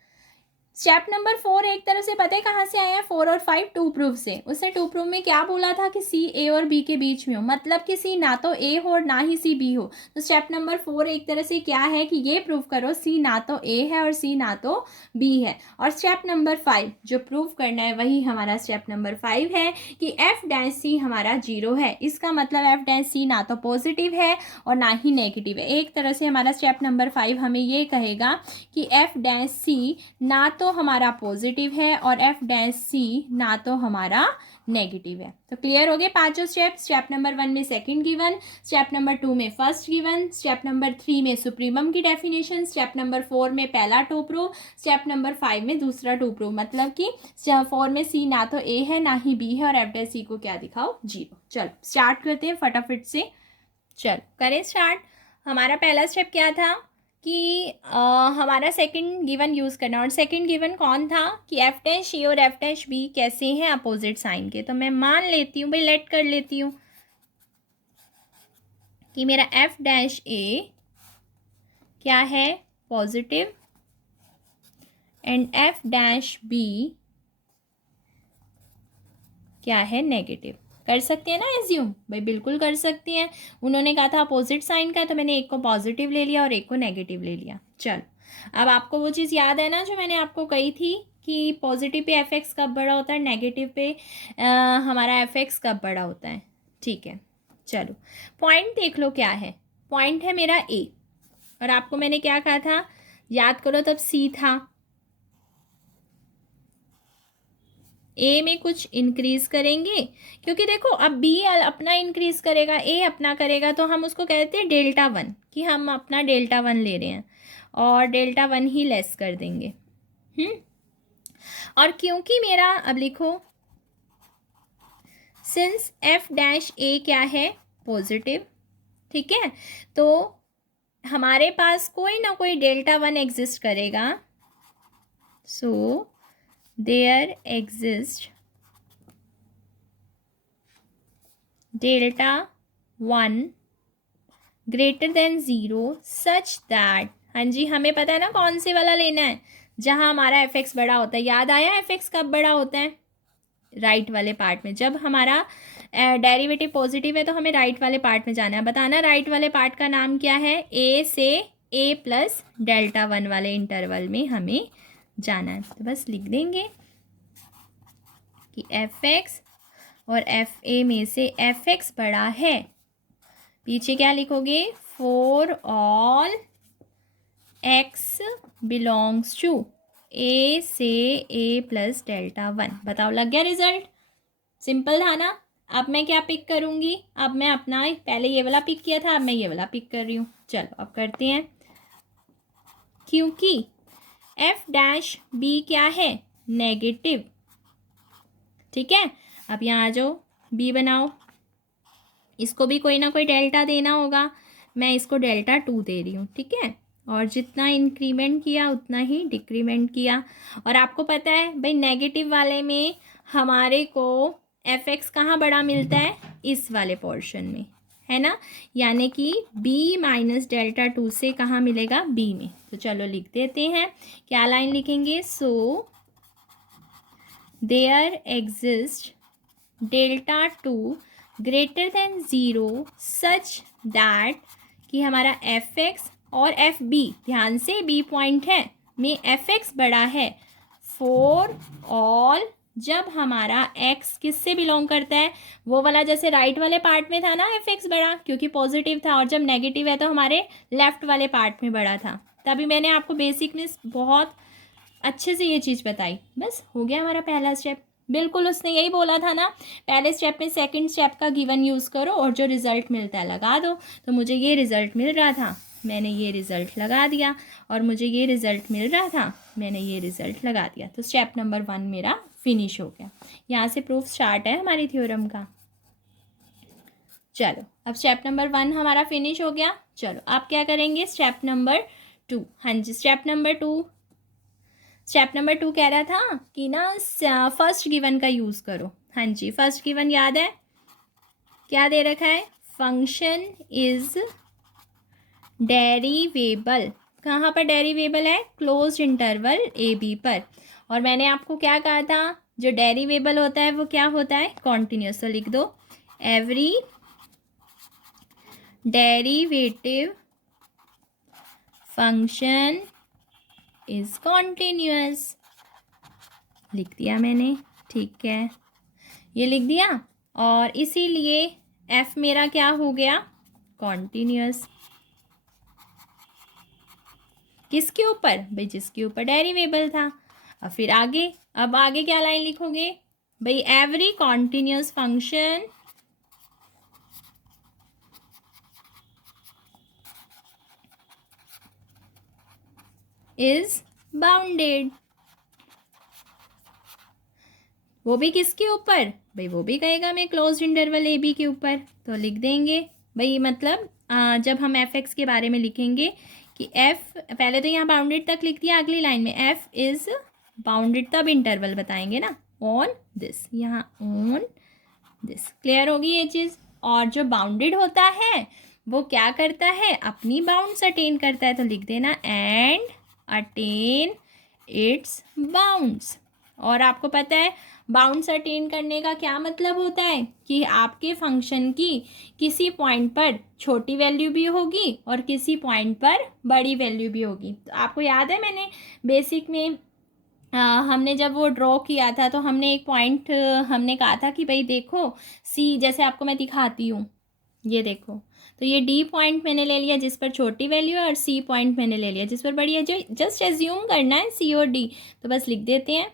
स्टेप नंबर 4 एक तरह से पता है कहाँ से आया है? 4 और 5 टू प्रूफ से। उसने टू प्रूफ में क्या बोला था कि सी ए और बी के बीच में हो, मतलब कि सी ना तो ए हो और ना ही सी बी हो। तो स्टेप नंबर 4 एक तरह से क्या है कि ये प्रूफ करो सी ना तो ए है और सी ना तो बी है। और स्टेप नंबर 5 जो प्रूफ करना है वही हमारा स्टेप नंबर 5 है कि एफ डैश सी हमारा 0 है। इसका मतलब एफ डैश सी ना तो पॉजिटिव है और ना ही नेगेटिव है। एक तरह से हमारा स्टेप नंबर 5 हमें ये कहेगा कि एफ डैश सी ना तो हमारा पॉजिटिव है और एफ डैश सी ना तो हमारा नेगेटिव है। तो क्लियर हो गए पांचों स्टेप। स्टेप नंबर 1 में सेकंड गिवन, स्टेप नंबर 2 में फर्स्ट गिवन, स्टेप नंबर 3 में सुप्रीमम की डेफिनेशन, स्टेप नंबर 4 में पहला टू प्रूफ, स्टेप नंबर 5 में दूसरा टू प्रूफ। मतलब कि 4 में सी ना तो ए है ना ही बी है और एफ डैश सी को क्या दिखाओ? 0। चलो स्टार्ट करते हैं फटाफट से। चलो करें स्टार्ट। हमारा पहला स्टेप क्या था कि हमारा सेकंड गिवन यूज़ करना, और सेकंड गिवन कौन था कि एफ डैश ए और एफ डैश बी कैसे हैं? अपोजिट साइन के। तो मैं मान लेती हूँ भाई, लेट कर लेती हूँ कि मेरा एफ डैश ए क्या है? Positive, and F dash B क्या है? नेगेटिव। कर सकते हैं ना एज्यूम? भाई बिल्कुल कर सकती हैं। उन्होंने कहा था अपोजिट साइन का, तो मैंने एक को पॉजिटिव ले लिया और एक को नेगेटिव ले लिया। चलो अब आपको वो चीज़ याद है ना जो मैंने आपको कही थी कि पॉजिटिव पे एफ एक्स कब बड़ा होता है, नेगेटिव पे हमारा एफ एक्स कब बड़ा होता है। ठीक है, चलो पॉइंट देख लो क्या है। पॉइंट है मेरा ए, और आपको मैंने क्या कहा था? याद करो तब सी था, ए में कुछ इंक्रीज करेंगे क्योंकि देखो अब बी अपना इंक्रीज करेगा, ए अपना करेगा, तो हम उसको कहते हैं डेल्टा 1 कि हम अपना डेल्टा 1 ले रहे हैं और डेल्टा 1 ही लेस कर देंगे। और क्योंकि मेरा अब लिखो सिंस एफ डैश ए क्या है? पॉजिटिव। ठीक है, तो हमारे पास कोई ना कोई डेल्टा 1 एग्जिस्ट करेगा। सो there exists delta 1 greater than 0 such that, हाँ जी हमें पता है ना कौन से वाला लेना है जहाँ हमारा एफ एक्स बड़ा होता है। याद आया एफ एक्स कब बड़ा होता है? राइट वाले पार्ट में। जब हमारा डेरिवेटिव पॉजिटिव है तो हमें राइट वाले पार्ट में जाना है। बताना राइट वाले पार्ट का नाम क्या है? ए से ए प्लस डेल्टा 1 वाले इंटरवल में हमें जाना है। तो बस लिख देंगे कि एफ एक्स और एफ ए में से एफ एक्स बड़ा है। पीछे क्या लिखोगे? For all X belongs to A से ए प्लस डेल्टा 1। बताओ लग गया रिजल्ट? सिंपल था ना। अब मैं क्या पिक करूँगी? अब मैं अपना पहले ये वाला पिक किया था, अब मैं ये वाला पिक कर रही हूँ। चलो अब करते हैं। क्योंकि एफ डैश बी क्या है? नेगेटिव। ठीक है, अब यहाँ आ जाओ, बी बनाओ, इसको भी कोई ना कोई डेल्टा देना होगा, मैं इसको डेल्टा 2 दे रही हूँ, ठीक है। और जितना इंक्रीमेंट किया उतना ही डिक्रीमेंट किया। और आपको पता है भाई नेगेटिव वाले में हमारे को एफ एक्स कहाँ बड़ा मिलता है, इस वाले पोर्शन में, है ना। यानी कि b माइनस डेल्टा 2 से कहाँ मिलेगा, b में। तो चलो लिख देते हैं, क्या लाइन लिखेंगे, so there exist delta 2 greater than 0 such that कि हमारा एफ एक्स और एफ बी, ध्यान से बी पॉइंट है, में एफ एक्स बड़ा है फॉर ऑल, जब हमारा x किससे बिलोंग करता है, वो वाला जैसे राइट वाले पार्ट में था ना एफ एक्स बड़ा, क्योंकि पॉजिटिव था, और जब नेगेटिव है तो हमारे लेफ्ट वाले पार्ट में बड़ा था। तभी मैंने आपको बेसिक में बहुत अच्छे से ये चीज़ बताई। बस हो गया हमारा पहला स्टेप। बिल्कुल उसने यही बोला था ना, पहले स्टेप में सेकंड स्टेप का गिवन यूज़ करो और जो रिज़ल्ट मिलता है लगा दो। तो मुझे ये रिज़ल्ट मिल रहा था, मैंने ये रिज़ल्ट लगा दिया, और मुझे ये रिज़ल्ट मिल रहा था, मैंने ये रिज़ल्ट लगा दिया। तो स्टेप नंबर 1 मेरा फिनिश हो गया। यहाँ से प्रूफ स्टार्ट है हमारी थ्योरम का। चलो अब स्टेप नंबर 1 हमारा फिनिश हो गया। चलो आप क्या करेंगे, स्टेप नंबर 2। हाँ जी, स्टेप नंबर 2 कह रहा था कि ना फर्स्ट गिवन का यूज़ करो। हाँ जी, फर्स्ट गिवन याद है, क्या दे रखा है, फंक्शन इज डेरिवेबल। कहाँ पर डेरिवेबल है, क्लोज्ड इंटरवल ए बी पर। और मैंने आपको क्या कहा था, जो डेरिवेबल होता है वो क्या होता है, कॉन्टिन्यूस। तो लिख दो, every derivative function is continuous. लिख दिया मैंने, ठीक है, ये लिख दिया। और इसीलिए f मेरा क्या हो गया, कॉन्टिन्यूस। किसके ऊपर भाई, जिसके ऊपर डेरिवेबल था। अब फिर आगे, अब आगे क्या लाइन लिखोगे भाई, every continuous function is bounded. वो भी किसके ऊपर भाई, वो भी कहेगा मैं क्लोज इंटरवल ए बी के ऊपर। तो लिख देंगे भाई, मतलब जब हम एफ एक्स के बारे में लिखेंगे कि एफ, पहले तो यहाँ बाउंडेड तक लिख दिया, अगली लाइन में एफ इज बाउंडेड, तब इंटरवल बताएंगे ना, ऑन दिस, यहाँ ऑन दिस। क्लियर होगी ये चीज़। और जो बाउंडेड होता है वो क्या करता है, अपनी बाउंड्स अटेन करता है। तो लिख देना एंड अटेन इट्स बाउंड्स। और आपको पता है बाउंड्स अटेन करने का क्या मतलब होता है, कि आपके फंक्शन की किसी पॉइंट पर छोटी वैल्यू भी होगी और किसी पॉइंट पर बड़ी वैल्यू भी होगी। तो आपको याद है मैंने बेसिक में हमने जब वो ड्रॉ किया था तो हमने एक पॉइंट हमने कहा था कि भाई देखो सी, जैसे आपको मैं दिखाती हूँ, ये देखो, तो ये डी पॉइंट मैंने ले लिया जिस पर छोटी वैल्यू है, और सी पॉइंट मैंने ले लिया जिस पर बड़ी है। जो जस्ट एज्यूम करना है सी और डी, तो बस लिख देते हैं,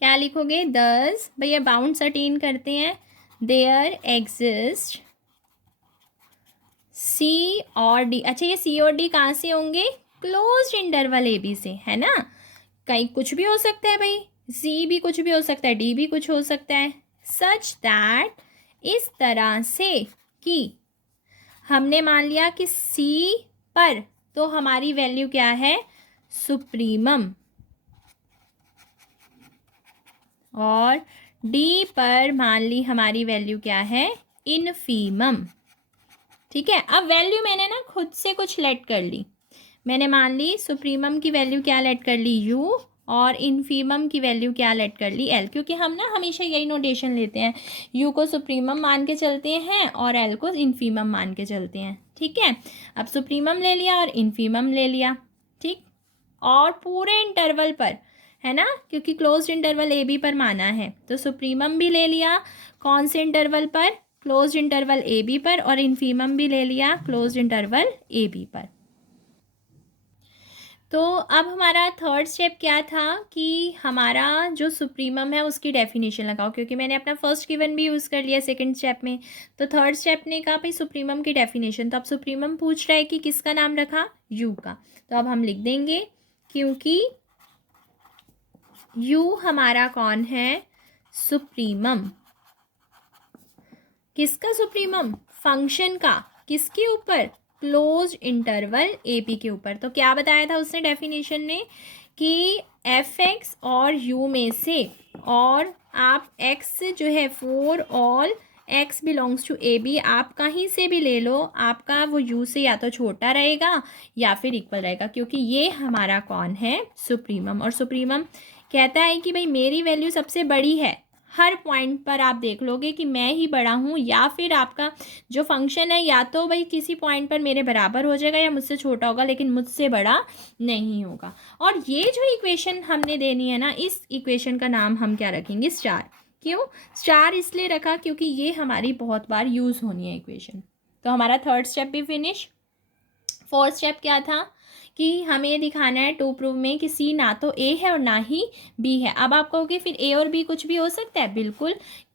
क्या लिखोगे, दस भैया बाउंड्स अटेन करते हैं, देयर एग्जिस्ट सी और डी। अच्छा ये सी और डी कहाँ से होंगे, क्लोज्ड इंटरवल ए बी से, है ना। कहीं कुछ भी हो सकता है भाई, सी भी कुछ भी हो सकता है, डी भी कुछ हो सकता है। सच दैट, इस तरह से कि हमने मान लिया कि सी पर तो हमारी वैल्यू क्या है, सुप्रीमम, और डी पर मान ली हमारी वैल्यू क्या है, इनफीमम। ठीक है, अब वैल्यू मैंने ना खुद से कुछ लेट कर ली। मैंने मान ली सुप्रीमम की वैल्यू क्या लेट कर ली, यू, और इनफीमम की वैल्यू क्या लेट कर ली, एल। क्योंकि हम ना हमेशा यही नोटेशन लेते हैं, यू को सुप्रीमम मान के चलते हैं और एल को इनफीमम मान के चलते हैं। ठीक है, अब सुप्रीमम ले लिया और इनफीमम ले लिया, ठीक, और पूरे इंटरवल पर, है ना, क्योंकि क्लोज्ड इंटरवल ए बी पर माना है, तो सुप्रीमम भी ले लिया कौन से इंटरवल पर, क्लोज्ड इंटरवल ए बी पर, और इनफीमम भी ले लिया क्लोज्ड इंटरवल ए बी पर। तो अब हमारा थर्ड स्टेप क्या था कि हमारा जो सुप्रीमम है उसकी डेफिनेशन लगाओ, क्योंकि मैंने अपना फर्स्ट गिवन भी यूज़ कर लिया सेकंड स्टेप में। तो थर्ड स्टेप ने कहा भाई सुप्रीमम की डेफिनेशन, तो अब सुप्रीमम पूछ रहा है कि किसका नाम रखा, यू का। तो अब हम लिख देंगे, क्योंकि यू हमारा कौन है, सुप्रीमम, किसका सुप्रीमम? फंक्शन का। किसके ऊपर? क्लोज इंटरवल ए पी के ऊपर। तो क्या बताया था उसने डेफिनेशन में कि एफ एक्स और यू में से, और आप एक्स जो है for all X belongs to A B, आप कहीं से भी ले लो, आपका वो यू से या तो छोटा रहेगा या फिर इक्वल रहेगा, क्योंकि ये हमारा कौन है? सुप्रीमम। और सुप्रीमम कहता है कि भाई मेरी वैल्यू सबसे बड़ी है। हर पॉइंट पर आप देख लोगे कि मैं ही बड़ा हूँ, या फिर आपका जो फंक्शन है या तो भाई किसी पॉइंट पर मेरे बराबर हो जाएगा या मुझसे छोटा होगा, लेकिन मुझसे बड़ा नहीं होगा। और ये जो इक्वेशन हमने देनी है ना, इस इक्वेशन का नाम हम क्या रखेंगे? स्टार। क्यों स्टार? इसलिए रखा क्योंकि ये हमारी बहुत बार यूज़ होनी है इक्वेशन। तो हमारा थर्ड स्टेप भी फिनिश। फोर्थ स्टेप क्या था कि हमें ये दिखाना है टू प्रूव में कि सी ना तो ए है और ना ही बी है। अब आप कहोगे फिर ए और बी कुछ भी हो सकता है? बिल्कुल।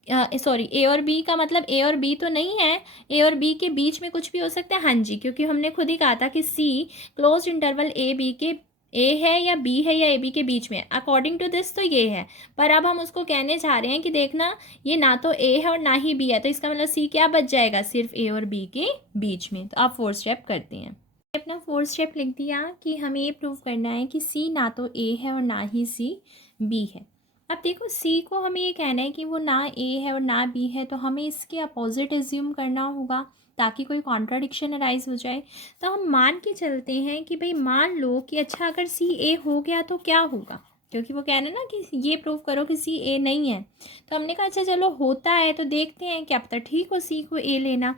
सॉरी, ए और बी का मतलब ए और बी तो नहीं है, ए और बी के बीच में कुछ भी हो सकता है। हाँ जी, क्योंकि हमने खुद ही कहा था कि सी क्लोज इंटरवल ए बी के, ए है या बी है या ए बी के बीच में, अकॉर्डिंग टू दिस तो ये है। पर अब हम उसको कहने जा रहे हैं कि देखना ये ना तो ए है और ना ही बी है, तो इसका मतलब सी क्या बच जाएगा? सिर्फ ए और बी के बीच में। तो आप फोर्थ स्टेप करते हैं। अपना फोर्थ स्टेप लिख दिया कि हमें ये प्रूव करना है कि सी ना तो ए है और ना ही सी बी है। अब देखो सी को हमें ये कहना है कि वो ना ए है और ना बी है, तो हमें इसके अपोजिट एज्यूम करना होगा ताकि कोई कॉन्ट्राडिक्शन अराइज हो जाए। तो हम मान के चलते हैं कि भाई मान लो कि अच्छा अगर सी ए हो गया तो क्या होगा, क्योंकि वो कहना ना कि ये प्रूव करो कि सी ए नहीं है। तो हमने कहा अच्छा चलो होता है तो देखते हैं, क्या पता ठीक हो सी को ए लेना।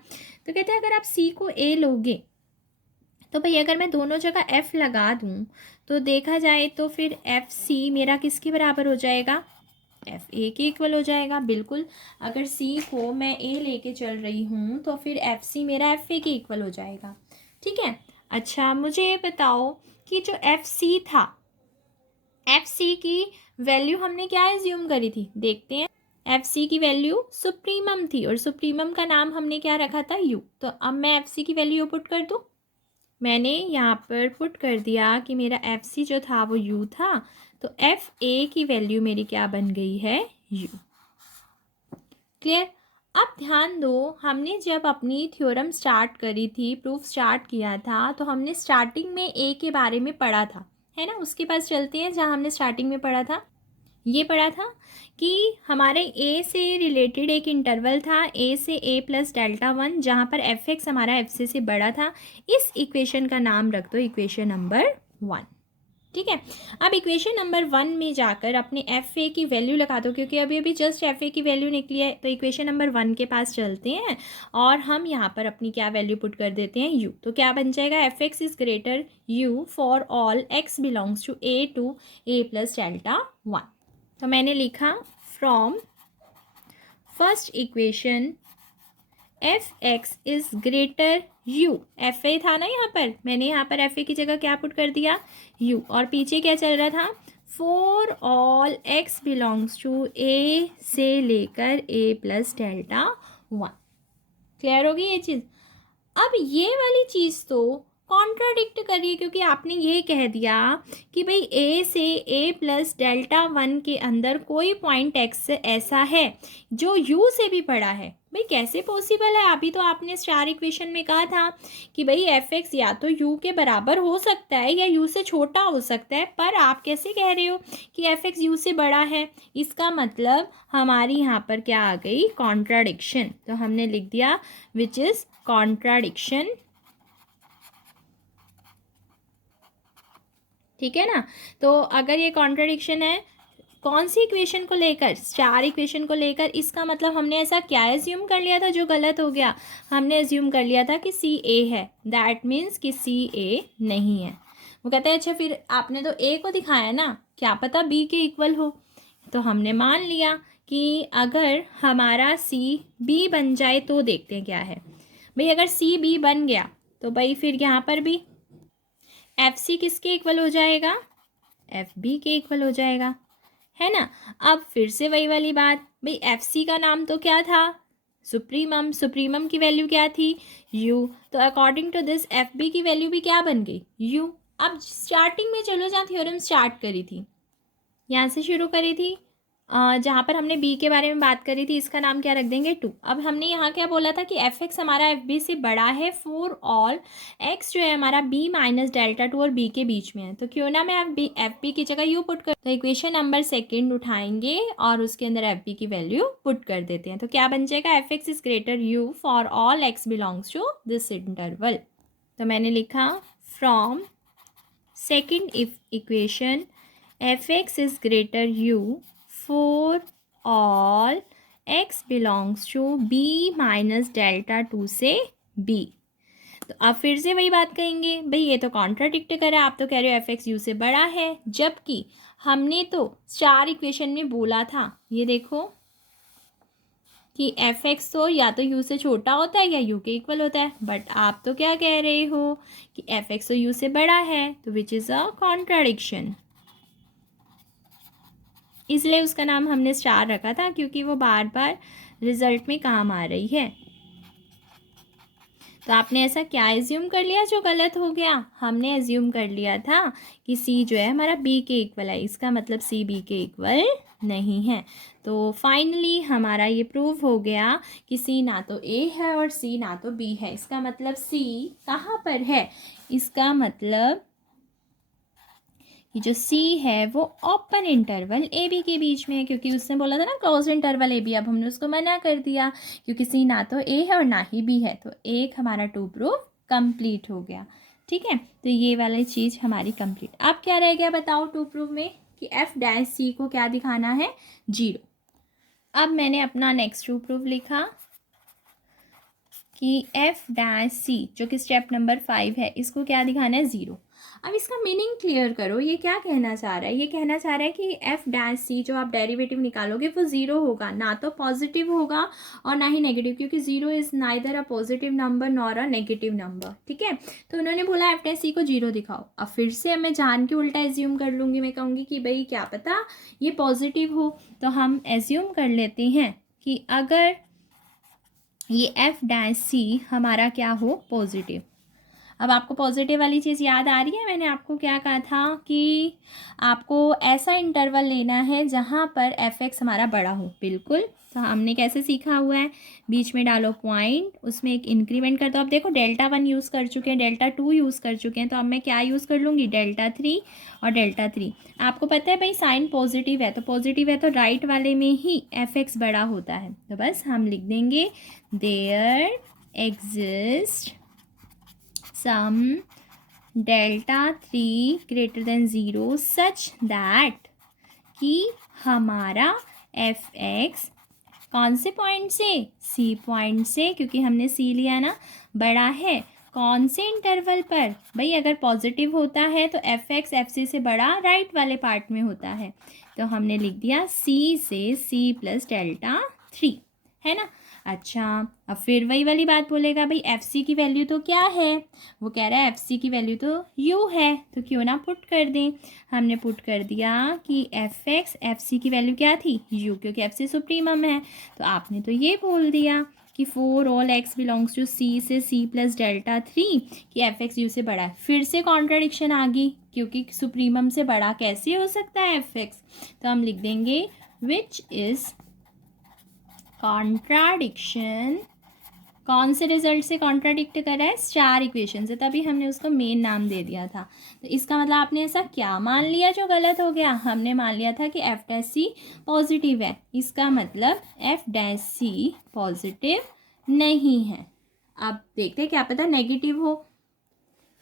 तो कहते हैं अगर आप सी को ए लोगे तो भाई अगर मैं दोनों जगह f लगा दूं तो देखा जाए तो फिर एफ सी मेरा किसके बराबर हो जाएगा? एफ ए के इक्वल हो जाएगा। बिल्कुल, अगर सी को मैं ए लेके चल रही हूँ तो फिर एफ सी मेरा एफ ए के इक्वल हो जाएगा। ठीक है। अच्छा मुझे ये बताओ कि जो एफ सी था, एफ सी की वैल्यू हमने क्या एज्यूम करी थी? देखते हैं। एफ सी की वैल्यू सुप्रीमम थी और सुप्रीमम का नाम हमने क्या रखा था? यू। तो अब मैं एफ सी की वैल्यू पुट कर दूँ। मैंने यहाँ पर पुट कर दिया कि मेरा एफ सी जो था वो यू था, तो एफ ए की वैल्यू मेरी क्या बन गई है? यू। क्लियर? अब ध्यान दो, हमने जब अपनी थ्योरम स्टार्ट करी थी, प्रूफ स्टार्ट किया था, तो हमने स्टार्टिंग में ए के बारे में पढ़ा था, है ना? उसके पास चलते हैं जहाँ हमने स्टार्टिंग में पढ़ा था। ये पढ़ा था कि हमारे ए से रिलेटेड एक इंटरवल था, ए से ए प्लस डेल्टा वन, जहाँ पर एफ एक्स हमारा एफ से बड़ा था। इस इक्वेशन का नाम रख दो इक्वेशन नंबर 1। ठीक है। अब इक्वेशन नंबर 1 में जाकर अपने एफ ए की वैल्यू लगा दो, क्योंकि अभी अभी जस्ट एफ ए की वैल्यू निकली है। तो इक्वेशन नंबर 1 के पास चलते हैं और हम यहाँ पर अपनी क्या वैल्यू पुट कर देते हैं? यू। तो क्या बन जाएगा? F X is greater U for all X belongs to A plus delta one. तो मैंने लिखा from first equation F X is greater U. F A था ना यहाँ पर, मैंने यहाँ पर एफ ए की जगह क्या पुट कर दिया? यू। और पीछे क्या चल रहा था? For all X belongs to A से लेकर A plus delta one. Clear होगी ये चीज़? अब ये वाली चीज़ तो कॉन्ट्राडिक्ट करिए, क्योंकि आपने ये कह दिया कि भाई ए से ए प्लस डेल्टा वन के अंदर कोई पॉइंट एक्स ऐसा है जो यू से भी बड़ा है। भाई कैसे पॉसिबल है? अभी तो आपने स्टार इक्वेशन में कहा था कि भाई एफ एक्स या तो यू के बराबर हो सकता है या यू से छोटा हो सकता है, पर आप कैसे कह रहे हो कि एफ एक्स यू से बड़ा है? इसका मतलब हमारी यहाँ पर क्या आ गई? कॉन्ट्राडिक्शन। तो हमने लिख दिया विच इज़ कॉन्ट्राडिक्शन। ठीक है ना? तो अगर ये कॉन्ट्राडिक्शन है कौन सी इक्वेशन को लेकर? स्टार इक्वेशन को लेकर। इसका मतलब हमने ऐसा क्या एज्यूम कर लिया था जो गलत हो गया? हमने एज्यूम कर लिया था कि सी ए है, दैट मीन्स कि सी ए नहीं है। वो कहते हैं अच्छा फिर आपने तो ए को दिखाया ना, क्या पता बी के इक्वल हो। तो हमने मान लिया कि अगर हमारा सी बी बन जाए तो देखते हैं क्या है। भाई अगर सी बी बन गया तो भाई फिर यहाँ पर भी एफ सी किसके इक्वल हो जाएगा? एफ बी के इक्वल हो जाएगा, है ना? अब फिर से वही वाली बात, भाई एफ सी का नाम तो क्या था? सुप्रीमम। सुप्रीमम की वैल्यू क्या थी? यू। तो according to this F B की वैल्यू भी क्या बन गई? यू। अब स्टार्टिंग में चलो जहाँ थ्योरम स्टार्ट करी थी, यहाँ से शुरू करी थी, जहाँ पर हमने बी के बारे में बात करी थी, इसका नाम क्या रख देंगे 2। अब हमने यहाँ क्या बोला था कि एफ एक्स हमारा एफ बी से बड़ा है फॉर ऑल एक्स जो है हमारा बी माइनस डेल्टा 2 और बी के बीच में है। तो क्यों ना मैं एफ बी की जगह यू पुट कर, तो इक्वेशन नंबर सेकेंड उठाएंगे और उसके अंदर एफ बी की वैल्यू पुट कर देते हैं। तो क्या बन जाएगा, F X is greater U for all X belongs to this interval. तो मैंने लिखा from second equation F X is greater U for all x belongs to b minus delta 2 से b। तो अब फिर से वही बात कहेंगे, भाई ये तो कॉन्ट्राडिक्ट कर रहा है, आप तो कह रहे हो एफ एक्स यू से बड़ा है, जबकि हमने तो चार इक्वेशन में बोला था, ये देखो कि एफ एक्स तो या तो यू से छोटा होता है या यू के इक्वल होता है, बट आप तो क्या कह रहे हो कि एफ एक्स तो यू से बड़ा है, तो विच इज़ अ कॉन्ट्राडिक्शन। इसलिए उसका नाम हमने स्टार रखा था, क्योंकि वो बार बार रिजल्ट में काम आ रही है। तो आपने ऐसा क्या एज्यूम कर लिया जो गलत हो गया, हमने एज्यूम कर लिया था कि सी जो है हमारा बी के इक्वल है, इसका मतलब सी बी के इक्वल नहीं है। तो फाइनली हमारा ये प्रूव हो गया कि सी ना तो ए है और सी ना तो बी है। इसका मतलब सी कहाँ पर है, इसका मतलब कि जो C है वो ओपन इंटरवल ए बी के बीच में है, क्योंकि उसने बोला था ना क्लोज इंटरवल ए बी, अब हमने उसको मना कर दिया क्योंकि C ना तो A है और ना ही B है। तो एक हमारा 2 प्रूफ कंप्लीट हो गया। ठीक है, तो ये वाली चीज़ हमारी कंप्लीट। अब क्या रह गया बताओ 2 प्रूफ में, कि एफ डैश सी को क्या दिखाना है, 0। अब मैंने अपना नेक्स्ट 2 प्रूफ लिखा कि एफ डैश सी जो कि स्टेप नंबर 5 है, इसको क्या दिखाना है, 0। अब इसका मीनिंग क्लियर करो, ये क्या कहना चाह रहा है, ये कहना चाह रहा है कि एफ डैश सी जो आप डेरिवेटिव निकालोगे वो 0 होगा, ना तो पॉजिटिव होगा और ना ही नेगेटिव, क्योंकि 0 is neither a positive number nor a negative number. ठीक है, तो उन्होंने बोला एफ डैश सी को 0 दिखाओ। अब फिर से मैं जान के उल्टा एज्यूम कर लूँगी, मैं कहूँगी कि भाई क्या पता ये पॉजिटिव हो, तो हम एज्यूम कर लेते हैं कि अगर ये एफ डैश सी हमारा क्या हो, पॉजिटिव। अब आपको पॉजिटिव वाली चीज़ याद आ रही है, मैंने आपको क्या कहा था कि आपको ऐसा इंटरवल लेना है जहाँ पर एफ एक्स हमारा बड़ा हो। बिल्कुल, तो हमने कैसे सीखा हुआ है, बीच में डालो पॉइंट, उसमें एक इंक्रीमेंट कर दो। अब देखो डेल्टा 1 यूज़ कर चुके हैं, डेल्टा 2 यूज़ कर चुके हैं, तो अब मैं क्या यूज़ कर लूँगी, डेल्टा 3 और डेल्टा 3। आपको पता है भाई साइन पॉजिटिव है, तो पॉजिटिव है तो राइट वाले में ही एफ एक्स बड़ा होता है। तो बस हम लिख देंगे there exist some delta 3 greater than 0 such that कि हमारा एफ एक्स कौन से पॉइंट से, सी पॉइंट से, क्योंकि हमने सी लिया ना, बड़ा है कौन से इंटरवल पर, भाई अगर पॉजिटिव होता है तो एफ एक्स एफ सी से बड़ा राइट वाले पार्ट में होता है। तो हमने लिख दिया सी से सी प्लस डेल्टा 3, है ना। अच्छा, अब फिर वही वाली बात बोलेगा, भाई एफ सी की वैल्यू तो क्या है, वो कह रहा है एफ सी की वैल्यू तो यू है, तो क्यों ना पुट कर दें। हमने पुट कर दिया कि एफ एक्स एफ सी की वैल्यू क्या थी, यू, क्योंकि एफ सी सुप्रीमम है। तो आपने तो ये बोल दिया कि for all X belongs to C से सी प्लस डेल्टा 3 कि एफ एक्स यू से बड़ा है। फिर से कॉन्ट्राडिक्शन आ गई, क्योंकि सुप्रीमम से बड़ा कैसे हो सकता है एफ एक्स। तो हम लिख देंगे विच इज़ कॉन्ट्राडिक्शन, कौन से रिजल्ट से कॉन्ट्राडिक्ट कर रहा है, स्टार इक्वेशन से, तभी हमने उसको मेन नाम दे दिया था। तो इसका मतलब आपने ऐसा क्या मान लिया जो गलत हो गया, हमने मान लिया था कि एफ डैश सी पॉजिटिव है, इसका मतलब एफ डैश सी पॉजिटिव नहीं है। अब देखते हैं, क्या पता नेगेटिव हो।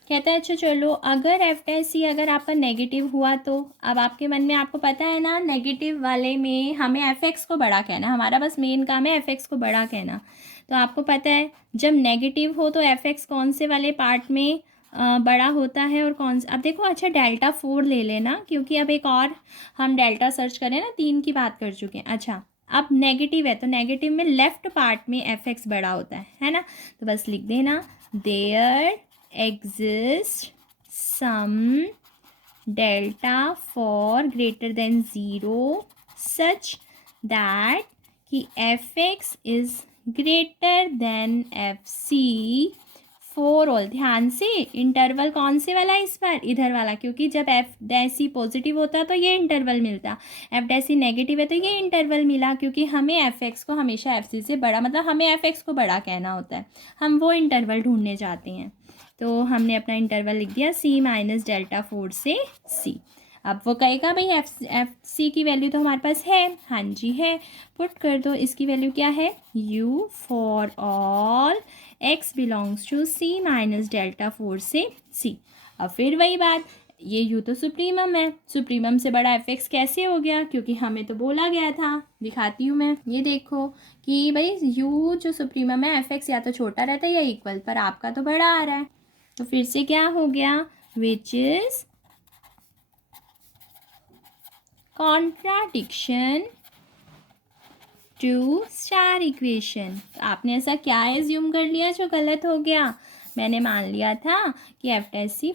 कहता है अच्छा चलो, अगर एफ डैश सी अगर आपका नेगेटिव हुआ तो अब आपके मन में, आपको पता है ना नेगेटिव वाले में हमें एफ एक्स को बड़ा कहना, हमारा बस मेन काम है एफ एक्स को बड़ा कहना। तो आपको पता है जब नेगेटिव हो तो एफ एक्स कौन से वाले पार्ट में बड़ा होता है और कौन से, अब देखो अच्छा डेल्टा 4 ले लेना, क्योंकि अब एक और हम डेल्टा सर्च करें ना, 3 की बात कर चुके हैं। अच्छा, अब नेगेटिव है तो नेगेटिव में लेफ्ट पार्ट में एफ एक्स बड़ा होता है ना। तो बस लिख देना there exist some delta 4 greater than 0 such that कि F X is greater than F C for all. ध्यान से, इंटरवल कौन से वाला है इस बार, इधर वाला, क्योंकि जब एफ डैश सी पॉजिटिव होता तो ये इंटरवल मिलता, एफ डैश सी नेगेटिव है तो ये इंटरवल मिला, क्योंकि हमें एफ एक्स को हमेशा एफ सी से बड़ा, मतलब हमें एफ एक्स को बड़ा कहना होता है, हम वो इंटरवल ढूंढने जाते हैं। तो हमने अपना इंटरवल लिख दिया सी माइनस डेल्टा 4 से सी। अब वो कहेगा भाई एफ सी की वैल्यू तो हमारे पास है, हाँ जी है, पुट कर दो। इसकी वैल्यू क्या है, U for all X belongs to C minus delta 4 से सी। अब फिर वही बात, ये यू तो सुप्रीमम है, सुप्रीमम से बड़ा एफ एक्स कैसे हो गया, क्योंकि हमें तो बोला गया था, दिखाती हूँ मैं, ये देखो कि भाई यू जो सुप्रीमम है एफ एक्स या तो छोटा रहता है या इक्वल, पर आपका तो बड़ा आ रहा है। तो फिर से क्या हो गया, which is contradiction to star equation. आपने ऐसा क्या एज्यूम कर लिया जो गलत हो गया, मैंने मान लिया था कि एफ डैश सी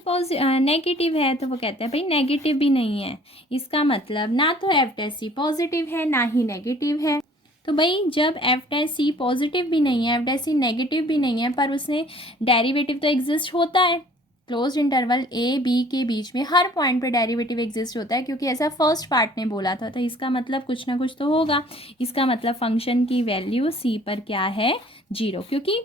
नेगेटिव है, तो वो कहते हैं भाई नेगेटिव भी नहीं है, इसका मतलब ना तो एफ डैश सी पॉजिटिव है ना ही नेगेटिव है। तो भाई जब एफ डैश सी पॉजिटिव भी नहीं है, एफ डैश सी नेगेटिव भी नहीं है, पर उसमें डेरिवेटिव तो एग्जिस्ट होता है, क्लोज इंटरवल ए बी के बीच में हर पॉइंट पे डेरिवेटिव एग्जिस्ट होता है, क्योंकि ऐसा फर्स्ट पार्ट ने बोला था, तो इसका मतलब कुछ ना कुछ तो होगा। इसका मतलब फंक्शन की वैल्यू सी पर क्या है, 0, क्योंकि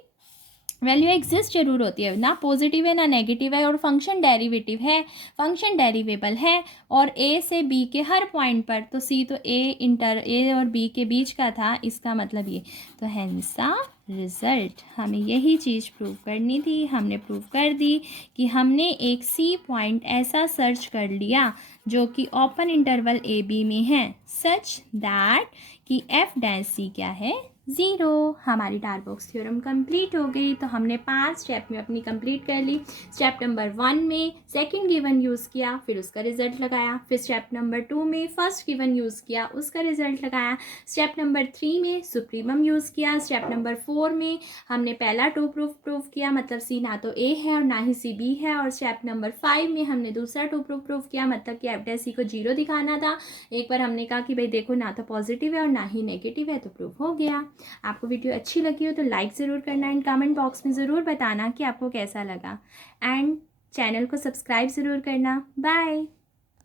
वैल्यू एग्जिस्ट जरूर होती है, ना पॉजिटिव है ना नेगेटिव है, और फंक्शन डेरिवेटिव है, फंक्शन डेरिवेबल है, और ए से बी के हर पॉइंट पर, तो सी तो ए और बी के बीच का था, इसका मतलब ये, तो हेंस द रिजल्ट। हमें यही चीज़ प्रूव करनी थी, हमने प्रूव कर दी कि हमने एक सी पॉइंट ऐसा सर्च कर लिया जो कि ओपन इंटरवल ए बी में है, सच दैट कि एफ डैश सी क्या है, 0। हमारी डार्बॉक्स थ्योरम कंप्लीट हो गई। तो हमने 5 स्टेप में अपनी कंप्लीट कर ली। स्टेप नंबर 1 में सेकंड गिवन यूज़ किया, फिर उसका रिजल्ट लगाया, फिर स्टेप नंबर 2 में फर्स्ट गिवन यूज़ किया, उसका रिजल्ट लगाया, स्टेप नंबर 3 में सुप्रीमम यूज़ किया, स्टेप नंबर 4 में हमने पहला टू प्रूफ किया, मतलब सी ना तो ए है और ना ही सी बी है, और स्टेप नंबर 5 में हमने दूसरा टू प्रूफ किया, मतलब कि एफ डैश सी को 0 दिखाना था। एक बार हमने कहा कि भाई देखो ना तो पॉजिटिव है और ना ही नेगेटिव है, तो प्रूफ हो गया। आपको वीडियो अच्छी लगी हो तो लाइक ज़रूर करना, एंड कमेंट बॉक्स में ज़रूर बताना कि आपको कैसा लगा, एंड चैनल को सब्सक्राइब ज़रूर करना। बाय।